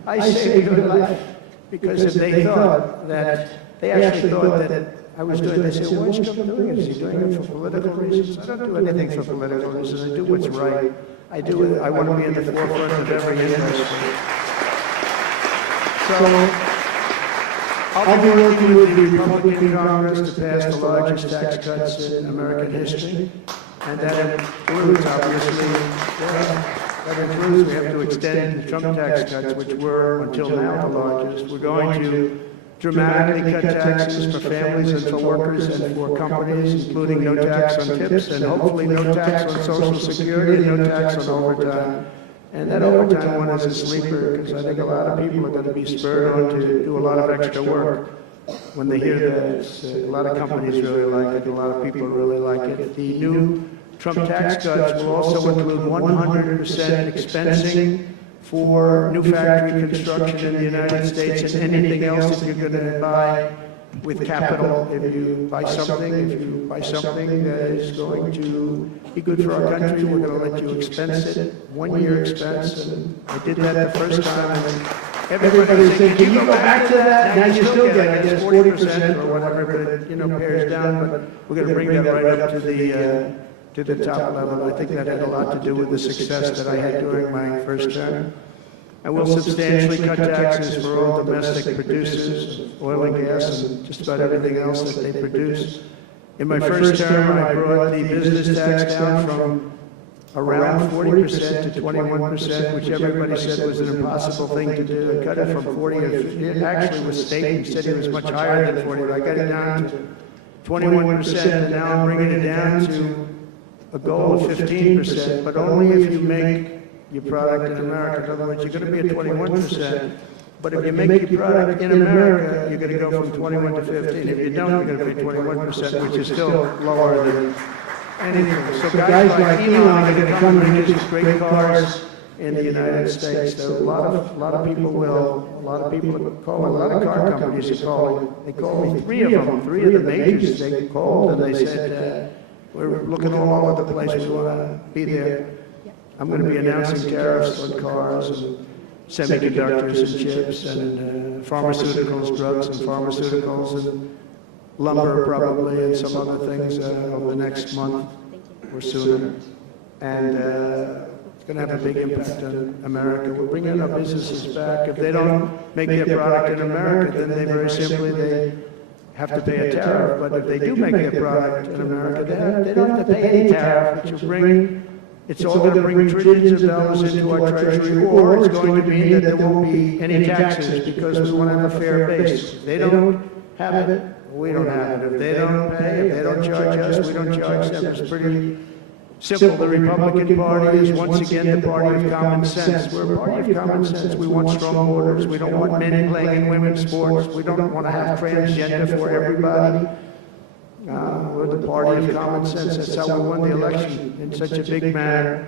I saved your life. Because if they thought that, they actually thought that I was doing, they said, why is Trump doing it? Is he doing it for political reasons? I don't do anything for political reasons. I do what's right. I want to be in the forefront of every industry. So, I'll be working with the Republican Congress to pass the largest tax cuts in American history, and that includes, obviously, we have to extend the Trump tax cuts, which were, until now, the largest. We're going to dramatically cut taxes for families and for workers and for companies, including no tax on tips, and hopefully no tax on Social Security, and no tax on overtime. And that overtime one is a sleeper, because I think a lot of people are going to be spurred on to do a lot of extra work when they hear that. A lot of companies really like it, a lot of people really like it. The new Trump tax cuts will also include 100% expensing for new factory construction in the United States and anything else that you're going to buy with capital. If you buy something that is going to be good for our country, we're going to let you expense it, 1 year expense. And I did that the first time, and everybody was saying, can you go back to that? Now you still get, I guess, 40% or whatever, but it, pares down. But we're going to bring that right up to the top level. I think that had a lot to do with the success that I had during my first term. I will substantially cut taxes for all domestic producers of oil and gas and just about everything else that they produce. In my first term, I brought the business tax down from around 40% to 21%, which everybody said was an impossible thing to do. I cut it from 40 to 50. It actually was stated, said it was much higher than 40, but I got it down to 21%, and now I'm bringing it down to a goal of 15%, but only if you make your product in America. In other words, you're going to be at 21%, but if you make your product in America, you're going to go from 21 to 15. If you don't, you're going to be 21%, which is still lower than anything. So guys like Elon are going to come and produce great cars in the United States. So a lot of people will, a lot of people call, a lot of car companies are calling. They called me, three of the majors, they called and they said, we're looking all over the place, we want to be there. I'm going to be announcing tariffs on cars and semiconductors and chips and pharmaceuticals, drugs and pharmaceuticals and lumber probably and some other things over the next month or sooner. And it's going to have a big impact on America. We're bringing our businesses back. If they don't make their product in America, then they very simply, they have to pay a tariff. But if they do make their product in America, they don't have to pay any tariff, which will bring, it's all going to bring trillions of dollars into our treasury, or it's going to mean that there won't be any taxes because we want to have a fair base. If they don't have it, we don't have it. If they don't pay, if they don't charge us, we don't charge them. It's pretty simple. The Republican Party is once again the party of common sense. We're a party of common sense. We want strong borders. We don't want men playing in women's sports. We don't want to have transgender for everybody. We're the party of common sense. That's how we won the election in such a big manner.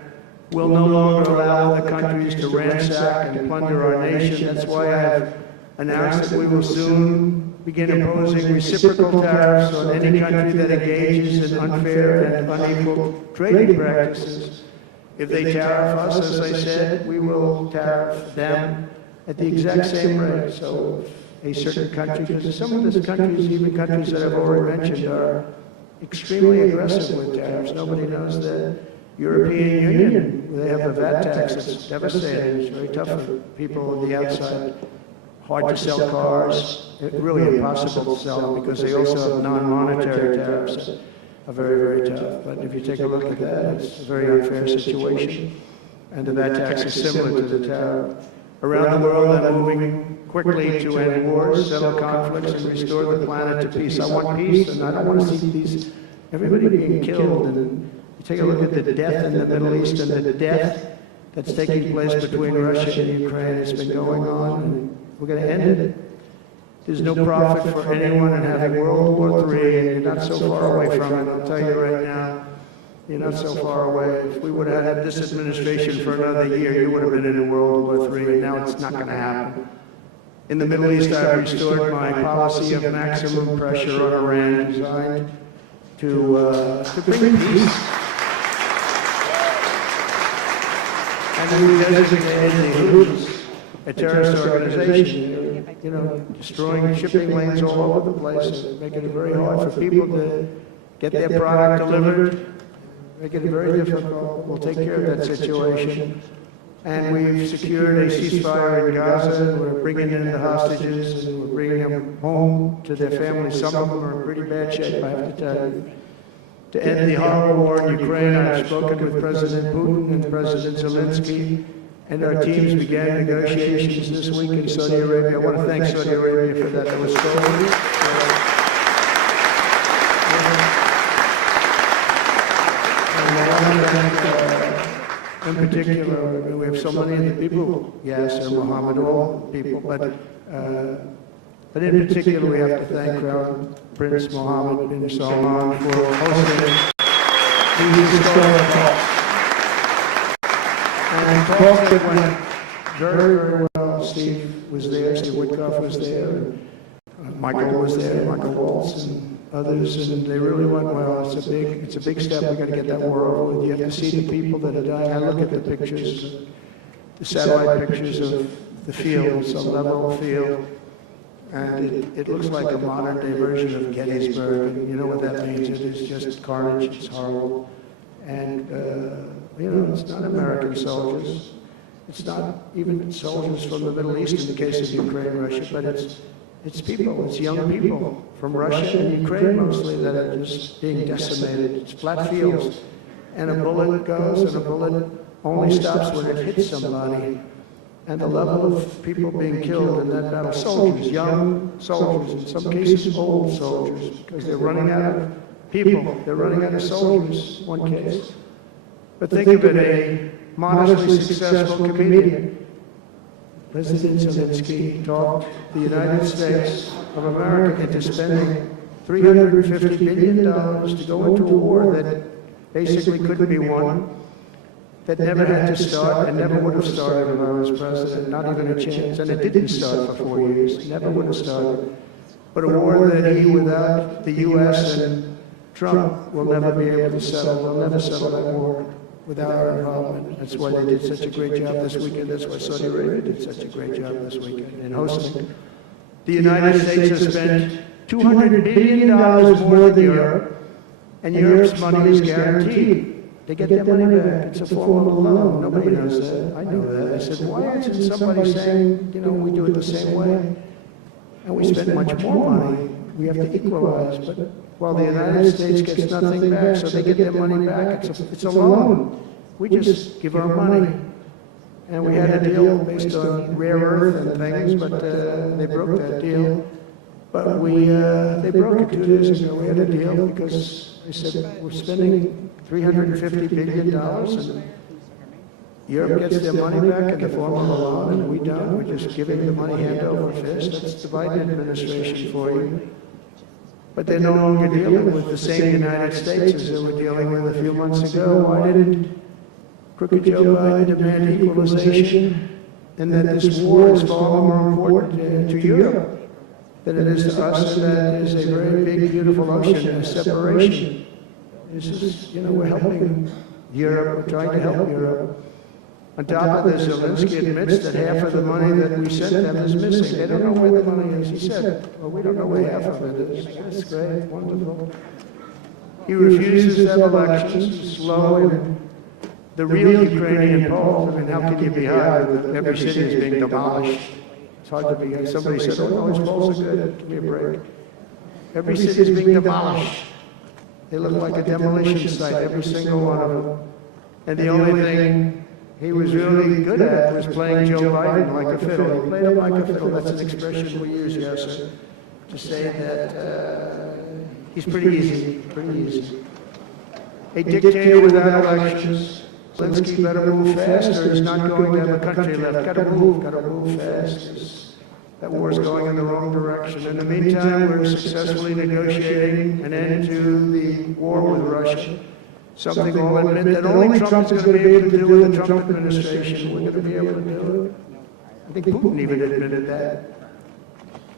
We'll no longer allow other countries to ransack and plunder our nation. That's why I have announced that we will soon begin imposing reciprocal tariffs on any country that engages in unfair and unequal trading practices. If they tariff us, as I said, we will tariff them at the exact same rate. So if a certain country, because some of these countries, even countries that I've already mentioned, are extremely aggressive with tariffs. Nobody knows that. European Union, they have a VAT tax that's devastating. It's very tough for people on the outside. Hard to sell cars, really impossible to sell them because they also have non-monetary tariffs that are very, very tough. But if you take a look at that, it's a very unfair situation. And the VAT tax is similar to the tariff. Around the world, I'm moving quickly to end wars, settle conflicts, and restore the planet to peace. I want peace, and I don't want to see everybody being killed. And you take a look at the death in the Middle East and the death that's taking place between Russia and Ukraine. It's been going on, and we're going to end it. There's no profit for anyone in having World War III, and you're not so far away from it. I'll tell you right now, you're not so far away. If we would have had this administration for another year, you would have been in World War III, and now it's not going to happen. In the Middle East, I've restored my policy of maximum pressure on Iran, designed to bring peace. And we designated the Houthis a terrorist organization, you know, destroying shipping lanes all over the place, making it very hard for people to get their product delivered, making it very difficult. We'll take care of that situation. And we've secured a ceasefire in Gaza, and we're bringing in the hostages, and we're bringing them home to their families. Some of them are in pretty bad shape, I have to tell you. To end the horrible war in Ukraine, I've spoken with President Putin and President Zelensky, and our teams began negotiations this week in Saudi Arabia. I want to thank Saudi Arabia for that. That was in particular, we have so many of the people, yes, and Mohammed, all people, but in particular, we have to thank Crown Prince Mohammed bin Salman for hosting these historic talks. And talks that went very, very well. Steve was there, Steve Witkoff was there, and Michael was there, Michael Waltz, and others, and they really went well. It's a big step. We've got to get that war over with. You have to see the people that are dying. I look at the pictures, the satellite pictures of the field. It's a level field, and it looks like a modern-day version of Gettysburg. And you know what that means? It is just carnage. It's horrible. And, you know, it's not American soldiers. It's not even soldiers from the Middle East in the case of Ukraine, Russia, but it's people, it's young people from Russia and Ukraine mostly that are just being decimated. It's flat fields. and a bullet goes, and a bullet only stops when it hits somebody. And the level of people being killed in that battle, soldiers, young soldiers, in some cases old soldiers, because they're running out of people, they're running out of soldiers, one case. But think of it, a modestly successful comedian, President Zelensky, talked the United States of America into spending $350 billion to go into a war that basically couldn't be won, that never had to start and never would have started when I was president, not even a chance. And it didn't start for 4 years, never would have started. But a war that he, without the U.S. and Trump, will never be able to settle. They'll never settle that war without our involvement. That's why they did such a great job this weekend. That's why Saudi Arabia did such a great job this weekend in hosting. The United States has spent $200 billion more than Europe, and Europe's money is guaranteed. They get their money back. It's a form of loan. Nobody knows that. I know that. I said, why isn't somebody saying, we do it the same way? And we spend much more money. We have to equalize. But while the United States gets nothing back, so they get their money back, it's a loan. We just give our money. And we had a deal based on rare earth and things, but they broke that deal. But they broke it 2 years ago. We had a deal because they said, we're spending $350 billion, and Europe gets their money back in the form of a loan, and we don't. We're just giving the money hand over fist. That's the Biden administration for you. But they're no longer dealing with the same United States as they were dealing with a few months ago. Why didn't crooked Joe Biden demand equalization, and that this war is far more important to Europe than it is to us, and that is a very big, beautiful ocean and a separation. This is, we're helping Europe, we're trying to help Europe. On top of this, Zelensky admits that half of the money that we sent them is missing. They don't know where the money is. He said, well, we don't know where half of it is. That's great, wonderful. He refuses to have elections, slow, and the real Ukrainian polls. I mean, how can you be high when every city is being demolished? It's hard to be. Somebody said, oh, no, his polls are good. Give me a break. Every city is being demolished. They look like a demolition site, every single one of them. And the only thing he was really good at was playing Joe Biden like a fiddle. He played him like a fiddle. That's an expression we use, yes, sir, to say that he's pretty easy, A dictator without elections. Zelensky better move fast, or he's not going to have a country left. Gotta move fast. That war is going in the wrong direction. In the meantime, we're successfully negotiating an end to the war with Russia. Something we'll admit that only Trump is going to be able to do with the Trump administration. We're going to be able to do it. I think Putin even admitted that.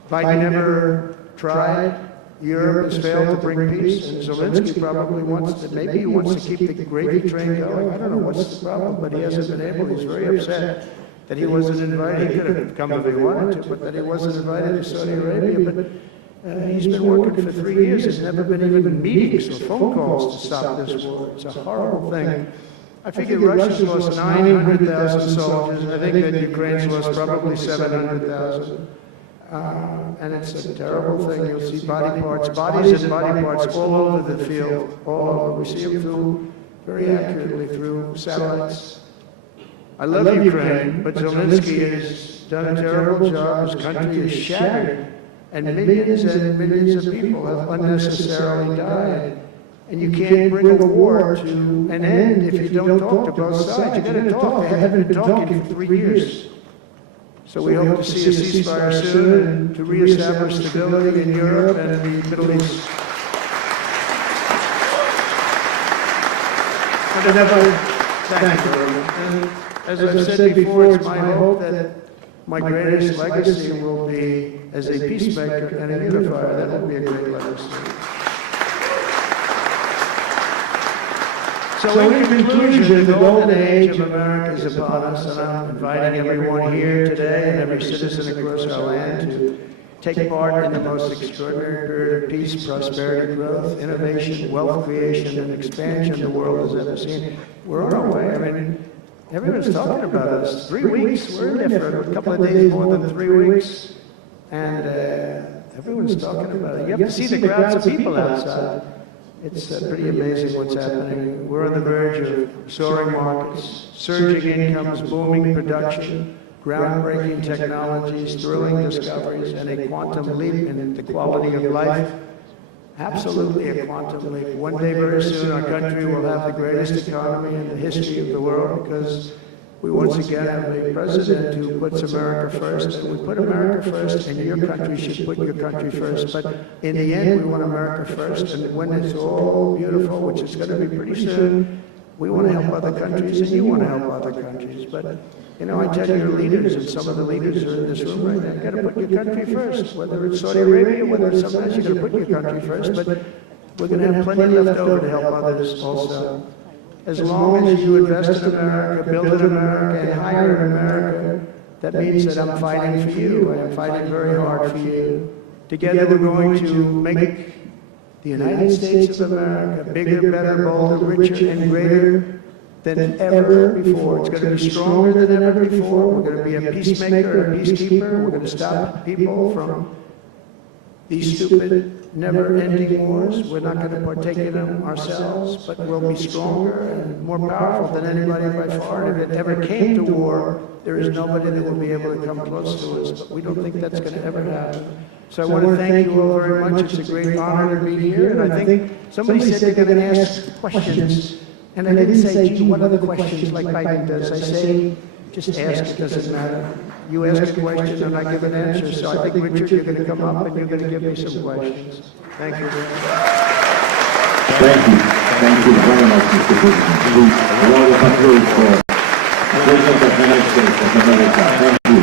Biden never tried. Europe has failed to bring peace, and Zelensky probably wants to, maybe he wants to keep the gravy train going. I don't know what's the problem, but he hasn't been able. He's very upset that he wasn't invited. He could have come if he wanted to, but that he wasn't invited to Saudi Arabia. But he's been working for 3 years. There's never been even meetings or phone calls to stop this war. It's a horrible thing. I figure Russia's lost 900,000 soldiers. I think that Ukraine's lost probably 700,000. And it's a terrible thing. You'll see bodies and body parts all over the field, all over. We see them very accurately through satellites. I love Ukraine, but Zelensky has done a terrible job. His country is shattered, and millions of people have unnecessarily died. And you can't bring a war to an end if you don't talk to both sides. You got to talk. They haven't been talking for 3 years. So we hope to see a ceasefire soon and to reestablish stability in Europe and the Middle East. Thank you very much. As I've said before, it's my hope that my greatest legacy will be as a peacemaker and a unifier. That will be a great legacy. So in conclusion, the golden age of America is upon us, and I'm inviting everyone here today and every citizen across our land to take part in the most extraordinary period of peace, prosperity, growth, innovation, wealth creation, and expansion the world has ever seen. We're on our way. I mean, everyone's talking about us. 3 weeks, we're in there for a couple of days more than 3 weeks, and everyone's talking about it. You have to see the crowds of people outside. It's pretty amazing what's happening. We're on the verge of soaring markets, surging incomes, booming production, groundbreaking technologies, thrilling discoveries, and a quantum leap in the quality of life. Absolutely a quantum leap. One day, very soon, our country will have the greatest economy in the history of the world because we once again have a president who puts America first, and we put America first, and your country should put your country first. But in the end, we want America first, and when it's all beautiful, which is going to be pretty soon, we want to help other countries, and you want to help other countries. But, you know, I tell your leaders, and some of the leaders are in this room right now, you've got to put your country first. Whether it's Saudi Arabia, whether it's something else, you've got to put your country first. But we're going to have plenty left over to help others also. As long as you invest in America, build in America, and hire in America, that means that I'm fighting for you, and I'm fighting very hard for you. Together we're going to make the United States of America bigger, better, bolder, richer, and greater than ever before. It's going to be stronger than ever before. We're going to be a peacemaker, a peacekeeper. We're going to stop people from these stupid, never-ending wars. We're not going to partake in them ourselves, but we'll be stronger and more powerful than anybody by far. And if it ever came to war, there is nobody that will be able to come close to us, but we don't think that's going to ever happen. So I want to thank you all very much. It's a great honor to be here, and I think somebody said they're going to ask questions, and I didn't say, gee, what other questions like Biden does. I say, just ask, it doesn't matter. You ask a question and I give an answer. So I think, Richard, you're going to come up and you're going to give me some questions. Thank you. Thank you. Thank you very much, Mr. President. Please, a round of applause for the President of the United States of America. Thank you.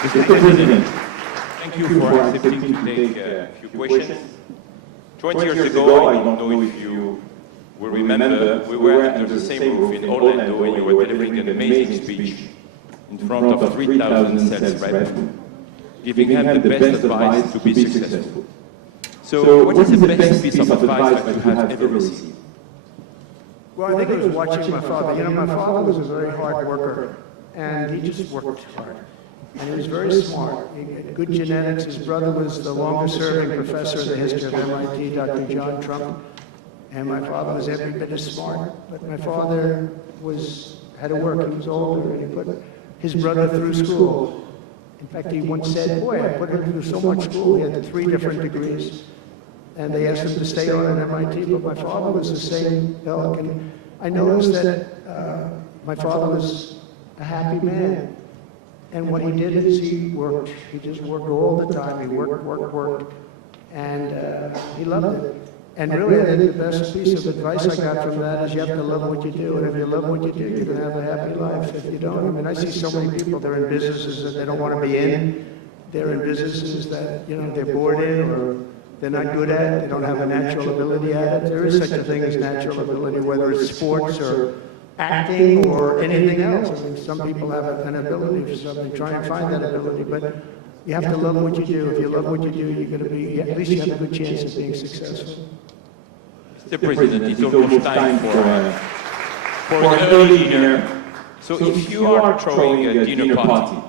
Mr. President, thank you for accepting to take a few questions. 20 years ago, I don't know if you will remember, we were under the same roof in Orlando and you were delivering an amazing speech in front of 3,000 sales reps, giving them the best advice to be successful. So what is the best piece of advice that you have ever received? Well, I think it was watching my father. You know, my father was a very hard worker, and he just worked hard. And he was very smart. He had good genetics. His brother was the longest-serving professor of the history of MIT, Dr. John Trump. And my father was every bit as smart. But my father had to work. He was older, and he put his brother through school. In fact, he once said, boy, I put him through so much school. He had 3 different degrees. And they asked him to stay on at MIT, but my father was the same ilk. And I noticed that my father was a happy man. And what he did is he worked. He just worked all the time. He worked. And he loved it. And really, I think the best piece of advice I got from that is you have to love what you do. And if you love what you do, you're going to have a happy life. If you don't, I mean, I see so many people, they're in businesses that they don't want to be in. They're in businesses that, you know, they're bored in or they're not good at. They don't have a natural ability at it. There is such a thing as natural ability, whether it's sports or acting or anything else. I mean, some people have an ability for something. Try and find that ability, but you have to love what you do. If you love what you do, you're going to be, at least you have a good chance of being successful. Mr. President, it's almost time for an early dinner. So if you are throwing a dinner party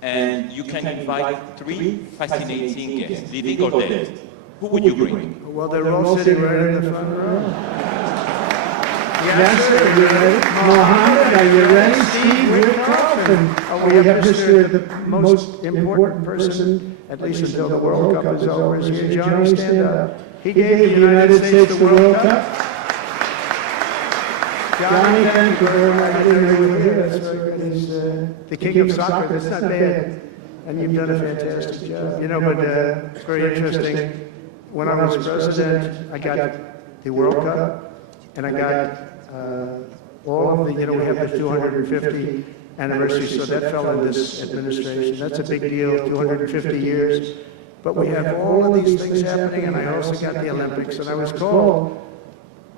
and you can invite 3 fascinating guests, living or dead, who would you bring? Well, they're all sitting right in the front row. Yes, sir. Are you ready? Mohammed, are you ready? Steve, we're Carlton. We have Mr. the most important person, at least until the World Cup is over, is here. Johnny, stand up. He gave the United States the World Cup. Johnny, thank you very much. I didn't know you were here. That's very good. He's the king of soccer. That's not bad. And you've done a fantastic job. You know, but it's very interesting. When I was president, I got the World Cup, and I got all of the, you know, we have the 250 anniversary, so that fell in this administration. That's a big deal, 250 years. But we have all of these things happening, and I also got the Olympics. And I was called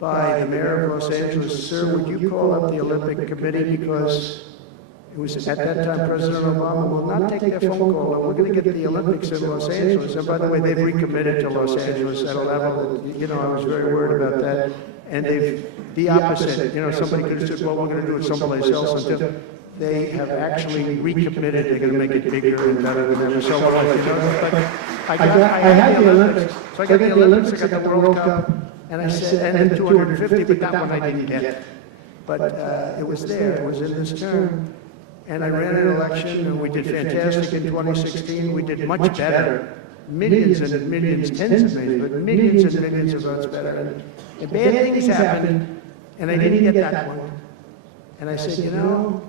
by the mayor of Los Angeles, sir, would you call up the Olympic Committee, because it was at that time President Obama will not take their phone call, and we're going to get the Olympics in Los Angeles. And by the way, they've recommitted to Los Angeles at a level that, you know, I was very worried about that. And they've, the opposite, you know, somebody could have said, well, we're going to do it someplace else until they have actually recommitted, they're going to make it bigger and better than ever. So what you know, but I had the Olympics, so I got the Olympics, I got the World Cup, and I said, and then 250, but that one I didn't get. But it was there, it was in this term. And I ran an election, and we did fantastic in 2016. We did much better. Millions and millions, tens of millions, but millions and millions of votes better. And bad things happened, and I didn't get that one. And I said, you know,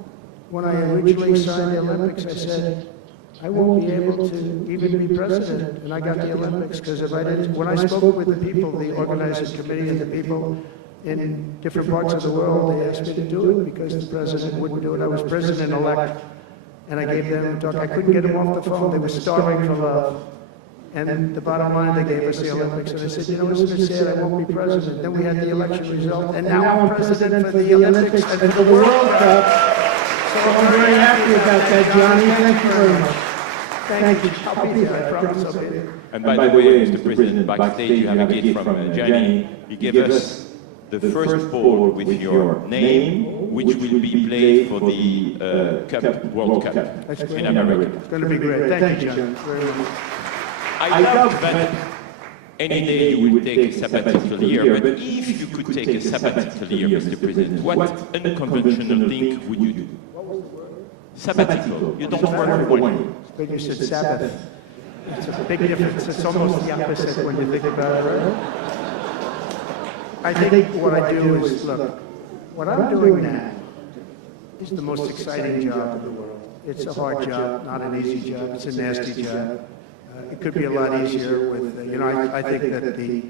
when I originally signed the Olympics, I said, I won't be able to even be president. And I got the Olympics, because if I didn't, when I spoke with the people, the organizing committee and the people in different parts of the world, they asked me to do it because the president wouldn't do it. I was president-elect, and I gave them a talk. I couldn't get them off the phone. They were starving for love. And the bottom line, they gave us the Olympics. And I said, you know, isn't it sad I won't be president? Then we had the election result, and now I'm president for the Olympics and for the World Cup. So I'm very happy about that, Johnny. Thank you very much. Thank you. I'll be there. I promise I'll be there. And by the way, Mr. President, backstage you have a gift from Gianni. He gave us the first ball with your name, which will be played for the World Cup in America. It's going to be great. Thank you, John. Very much. I doubt that any day you will take a sabbatical year, but if you could take a sabbatical year, Mr. President, what unconventional thing would you do? Sabbatical. You don't work for 1 year. But you said Sabbath. It's a big difference. It's almost the opposite when you think about it, right? I think what I do is, look, what I'm doing now is the most exciting job in the world. It's a hard job, not an easy job. It's a nasty job. It could be a lot easier with, you know, I think that the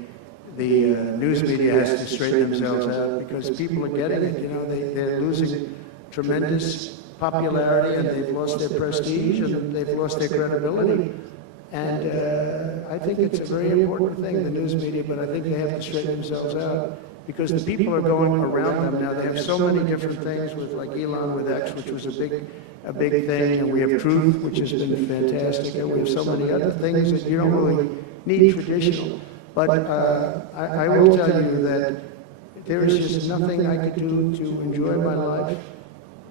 news media has to straighten themselves out because people are getting it, you know, they're losing tremendous popularity and they've lost their prestige and they've lost their credibility. And I think it's a very important thing, the news media, but I think they have to straighten themselves out because the people are going around them now. They have so many different things with, like Elon with X, which was a big thing, and we have Truth, which has been fantastic, and we have so many other things that you don't really need traditional. But I will tell you that there is just nothing I could do to enjoy my life,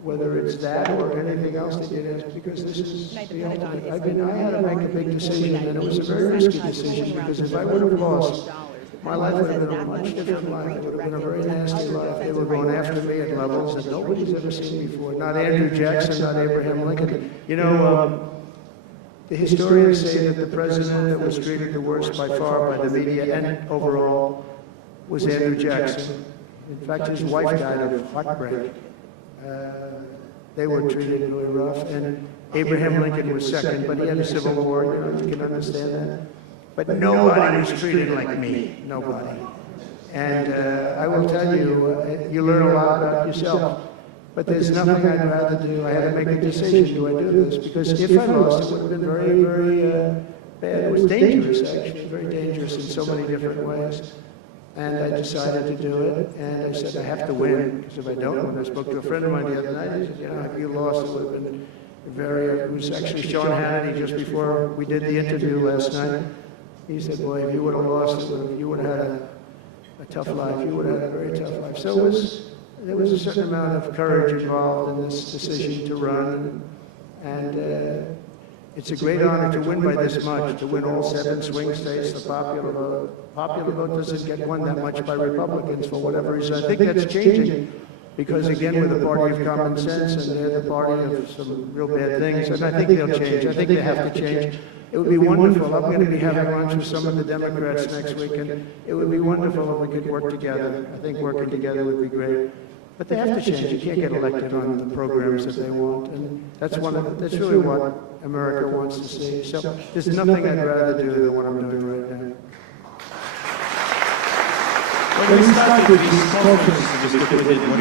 whether it's that or anything else that you ask, because this is the ultimate. I had to make a big decision, and it was a very risky decision, because if I would have lost, my life would have been a much different life. It would have been a very nasty life. They were going after me at levels that nobody's ever seen before. Not Andrew Jackson, not Abraham Lincoln. You know, the historians say that the president that was treated the worst by far by the media and overall was Andrew Jackson. In fact, his wife died of heartbreak. They were treated really rough, and Abraham Lincoln was second, but he had a civil war, you know, you can understand that. But nobody was treated like me, nobody. And I will tell you, you learn a lot about yourself, but there's nothing I'd rather do. I had to make a decision, do I do this? Because if I lost, it would have been very, very bad. It was dangerous, actually, very dangerous in so many different ways. And I decided to do it, and I said, I have to win, because if I don't win, I spoke to a friend of mine the other night, he said, you know, if you lost, it would have been very, it was actually Sean Hannity just before we did the interview last night. He said, boy, if you would have lost, you would have had a tough life, you would have had a very tough life. So there was a certain amount of courage involved in this decision to run, and it's a great honor to win by this much, to win all 7 swing states, the popular vote. Popular vote doesn't get won that much by Republicans for whatever reason. I think that's changing because, again, we're the party of common sense and they're the party of some real bad things, and I think they'll change. I think they have to change. It would be wonderful. I'm going to be having lunch with some of the Democrats next week, and it would be wonderful if we could work together. I think working together would be great. But they have to change. You can't get elected on the programs that they want, and that's really what America wants to see. So there's nothing I'd rather do than what I'm doing right now. When we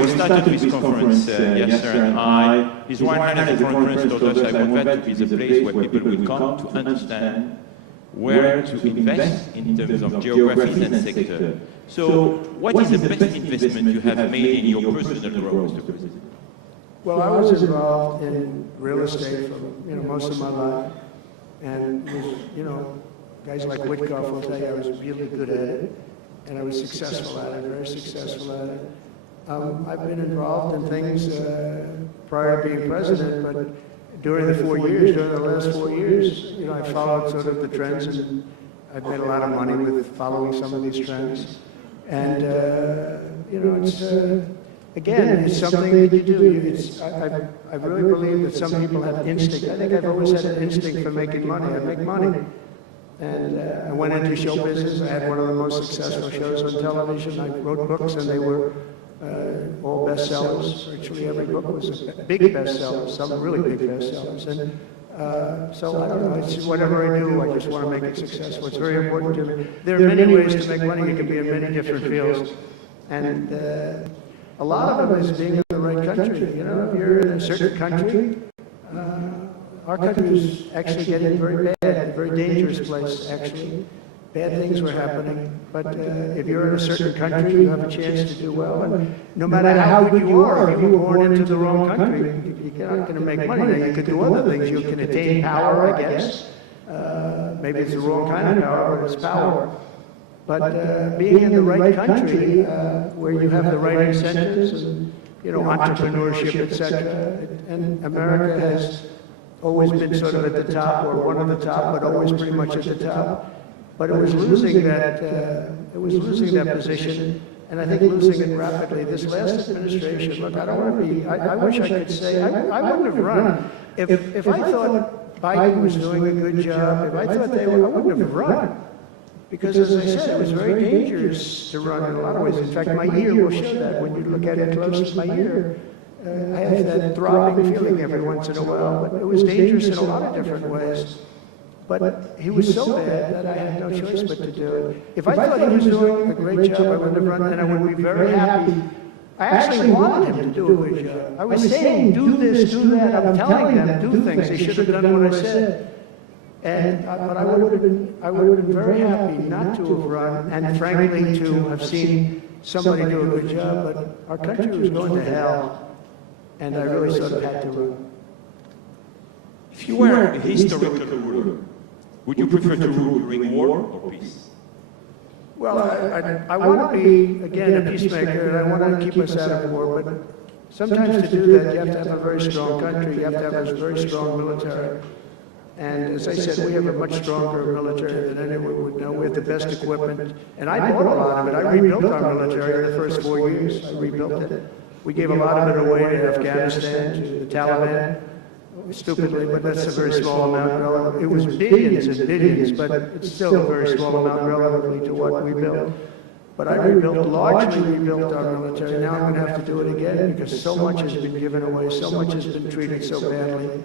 started this conference, Yasser and I, his wife at the conference told us I want that to be the place where people will come to understand where to invest in terms of geographies and sector. So, what is the best investment you have made in your personal growth, Mr. President? Well, I was involved in real estate for most of my life, and was, guys like Whitcoff will tell you I was really good at it. and I was successful at it, very successful at it. I've been involved in things prior to being president, but during the last 4 years, you know, I followed sort of the trends, and I've made a lot of money with following some of these trends. And, you know, it's, again, it's something that you do. I really believe that some people have instinct. I think I've always had an instinct for making money. I make money. And I went into show business. I had one of the most successful shows on television. I wrote books, and they were all bestsellers. Virtually every book was a big bestseller, some really big bestsellers. And so I don't know, it's whatever I do, I just want to make it successful. It's very important to me. There are many ways to make money. You can be in many different fields. And a lot of them is being in the right country. You know, if you're in a certain country, our country is actually getting very bad, a very dangerous place, actually. Bad things were happening, but if you're in a certain country, you have a chance to do well. And no matter how good you are, if you were born into the wrong country, you're not going to make money. Now, you could do other things. You can attain power, I guess. Maybe it's the wrong kind of power, but it's power. But being in the right country, where you have the right incentives, and, you know, entrepreneurship, etc., and America has always been sort of at the top, or one of the top, but always pretty much at the top. But it was losing that position, and I think losing it rapidly. This last administration, look, I don't want to be, I wish I could say, I wouldn't have run. If I thought Biden was doing a good job, if I thought they were, I wouldn't have run. Because as I said, it was very dangerous to run in a lot of ways. In fact, my ear will show that. When you look at it closely, my ear, I have that throbbing feeling every once in a while, but it was dangerous in a lot of different ways. But he was so bad that I had no choice but to do it. If I thought he was doing a great job, I wouldn't have run, and I would be very happy. I actually wanted him to do a good job. I was saying, do this, do that. I'm telling them, do things. They should have done what I said. And but I would have been very happy not to have run, and frankly to have seen somebody do a good job. But our country was going to hell, and I really sort of had to run. If you were a historical ruler, would you prefer to rule during war or peace? Well, I want to be, again, a peacemaker, and I want to keep us out of war, but sometimes to do that, you have to have a very strong country, you have to have a very strong military. And as I said, we have a much stronger military than anyone would know. We have the best equipment, and I bought a lot of it. I rebuilt our military in the first 4 years. I rebuilt it. We gave a lot of it away to Afghanistan, to the Taliban. Stupidly, but that's a very small amount relative. It was billions and billions, but it's still a very small amount relatively to what we built. But I largely rebuilt our military. Now I'm going to have to do it again because so much has been given away, so much has been treated so badly.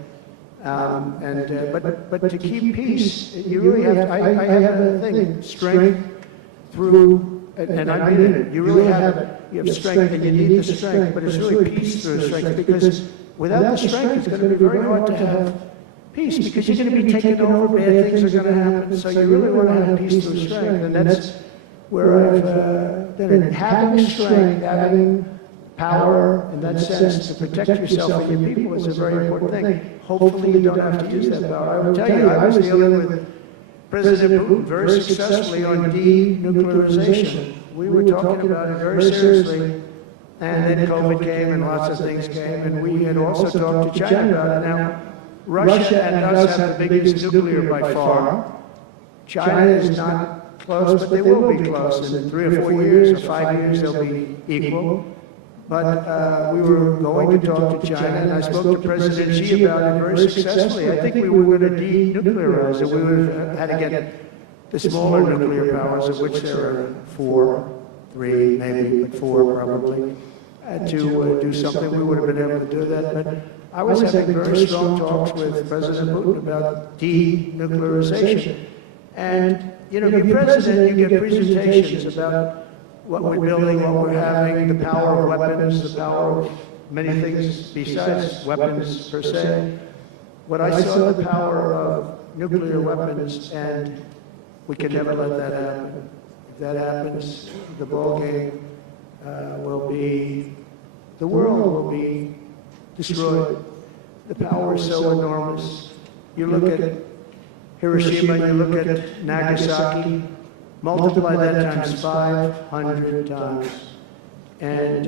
But to keep peace, you really have to, I have a thing, strength through, and I mean it, you really have it. You have strength and you need the strength, but it's really peace through strength, because without the strength, it's going to be very hard to have peace, because you're going to be taken over, bad things are going to happen, so you really want to have peace through strength, and that's where I've been. Having strength, having power in that sense to protect yourself and your people is a very important thing. Hopefully you don't have to use that power. I will tell you, I was dealing with President Putin very successfully on denuclearization. We were talking about it very seriously. And then COVID came and lots of things came, and we had also talked to China about it. Now, Russia and us have the biggest nuclear by far. China is not close, but they will be close. In 3 or 4 years or 5 years, they'll be equal. But we were going to talk to China, and I spoke to President Xi about it very successfully. I think we were going to denuclearize it. We would have had to get the smaller nuclear powers, of which there are 4, 3 maybe, but 4 probably, to do something. We would have been able to do that. But I was having very strong talks with President Putin about denuclearization. And, you know, you're president, you get presentations about what we're building, what we're having, the power of weapons, the power of many things besides weapons per se. When I saw the power of nuclear weapons, and we can never let that happen. If that happens, the ball game will be, the world will be destroyed. The power is so enormous. You look at Hiroshima, you look at Nagasaki, Multiply that times 500 times, and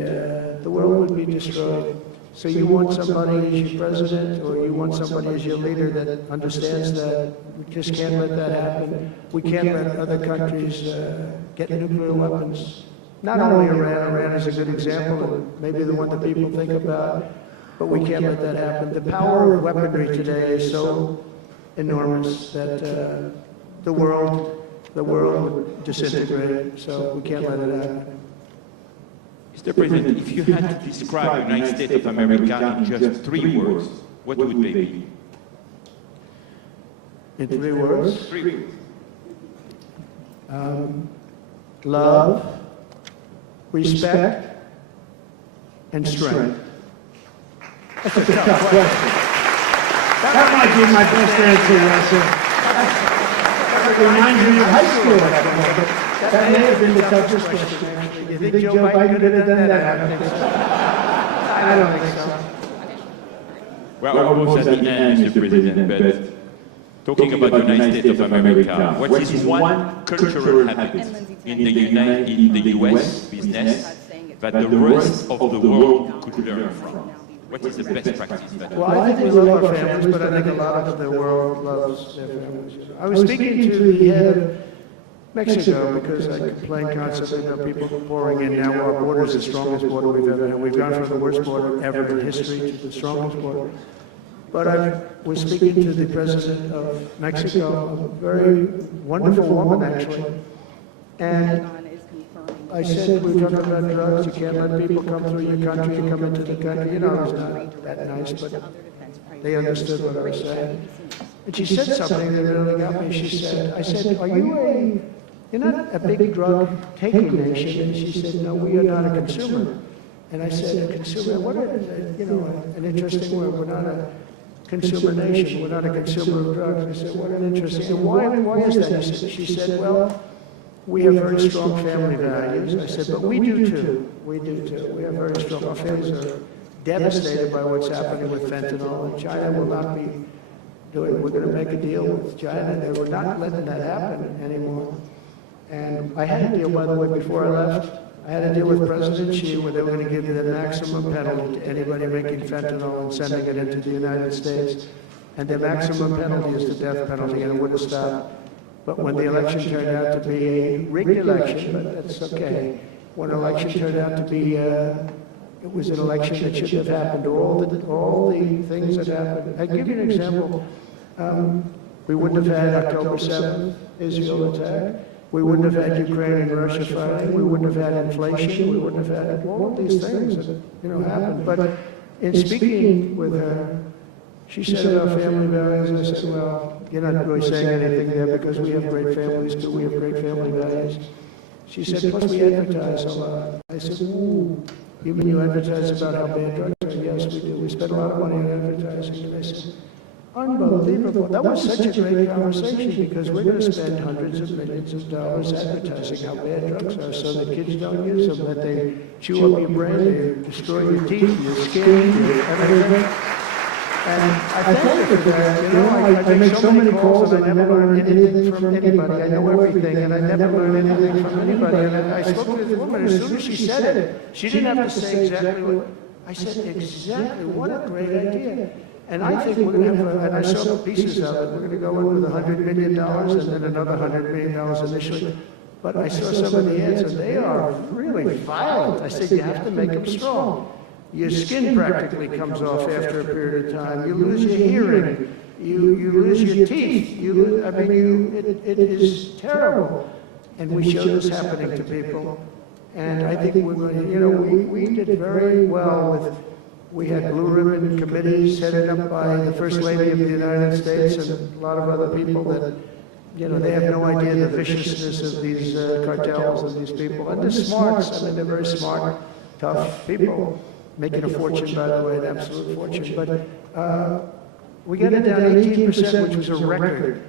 the world would be destroyed. So you want somebody as your president, or you want somebody as your leader that understands that we just can't let that happen. We can't let other countries get nuclear weapons. Not only Iran, Iran is a good example, and maybe the one that people think about, but we can't let that happen. The power of weaponry today is so enormous that the world would disintegrate, so we can't let it happen. Mr. President, if you had to describe the United States of America in just 3 words, what would they be? In 3 words? 3 words. Love, respect, and strength. That's a tough question. That might be my best answer, Russell. That reminds me of high school. That may have been the toughest question, actually. You think Joe Biden could have done that? I don't think so. I don't think so. We're almost at the end, Mr. President, but talking about the United States of America, what is one cultural habit in the US business that the rest of the world could learn from? What is the best practice? Well, I think we love our families, but I think a lot of the world loves their families. I was speaking to the head of Mexico because I complain constantly about people pouring in. Now our border is the strongest border we've ever had. We've gone from the worst border ever in history to the strongest border. But I was speaking to the president of Mexico, a very wonderful woman, actually. And I said, we're talking about drugs, you can't let people come through your country and come into the country. You know, it's not that nice, but they understood what I was saying. And she said something that really got me. She said, I said, you're not a big drug-taking nation. And she said, no, we are not a consumer. And I said, a consumer, what is, you know, an interesting word. We're not a consumer nation. We're not a consumer of drugs. I said, what an interesting, and why is that? She said, well, we have very strong family values. I said, but we do too. We do too. We have very strong, our families are devastated by what's happening with fentanyl, and China will not be doing, we're going to make a deal with China. They were not letting that happen anymore. And I had a deal, by the way, before I left. I had a deal with President Xi where they were going to give the maximum penalty to anybody making fentanyl and sending it into the United States. And the maximum penalty is the death penalty, and it would have stopped. But when the election turned out to be a rigged election, but that's okay. When an election turned out to be, it was an election that shouldn't have happened. All the things that happened. I'll give you an example. We wouldn't have had October 7th, Israel attack. We wouldn't have had Ukraine and Russia fighting. We wouldn't have had inflation. We wouldn't have had all of these things that, you know, happened. But in speaking with her, she said about family values. I said, well, you're not really saying anything there because we have great families too. We have great family values. She said, plus we advertise a lot. I said, ooh, you mean you advertise about how bad drugs are? Yes, we do. We spend a lot of money on advertising. And I said, unbelievable. That was such a great conversation because we're going to spend hundreds of millions of dollars advertising how bad drugs are so that kids don't use them, that they chew up your brain, they destroy your teeth, your skin, your everything. And I thank her for that. You know, I make so many calls and I never learn anything from anybody. I know everything and I never learn anything from anybody. And I spoke to this woman, as soon as she said it, she didn't have to say exactly what, I said, exactly, what a great idea. And I think we're going to have, and I saw pieces of it, we're going to go in with $100 million and then another $100 million initially. But I saw some of the ads and they are really violent. I said, you have to make them strong. Your skin practically comes off after a period of time. You lose your hearing. You lose your teeth. It is terrible. And we show this happening to people. And I think we're going to, you know, we did very well with, we had blue ribbon committees headed up by the First Lady of the United States and a lot of other people that, you know, they have no idea the viciousness of these cartels and these people. And they're smart. I mean, they're very smart, tough people. Making a fortune, by the way, an absolute fortune. But we got it down 18%, which was a record.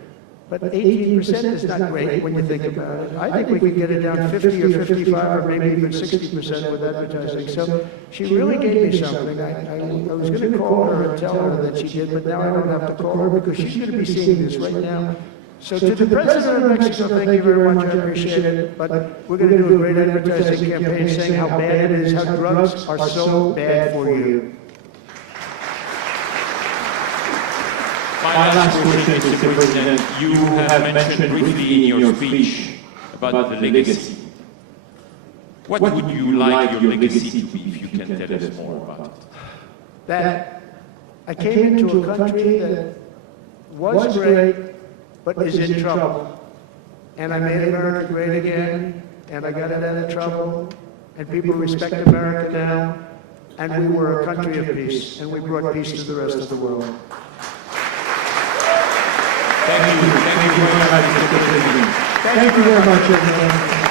But 18% is not great when you think about it. I think we could get it down 50 or 55 or maybe even 60% with advertising. So she really gave me something. I was going to call her and tell her that she did, but now I don't have to call her because she's going to be seeing this right now. So to the President of Mexico, thank you very much, I appreciate it, but we're going to do a great advertising campaign saying how bad it is, how drugs are so bad for you. My last question, Mr. President. You have mentioned briefly in your speech about the legacy. What would you like your legacy to be, if you can tell us more about it? That I came into a country that was great, but is in trouble. And I made America great again, and I got it out of trouble, and people respect America now, and we were a country of peace, and we brought peace to the rest of the world. Thank you. Thank you very much, Mr. President. Thank you very much, everyone.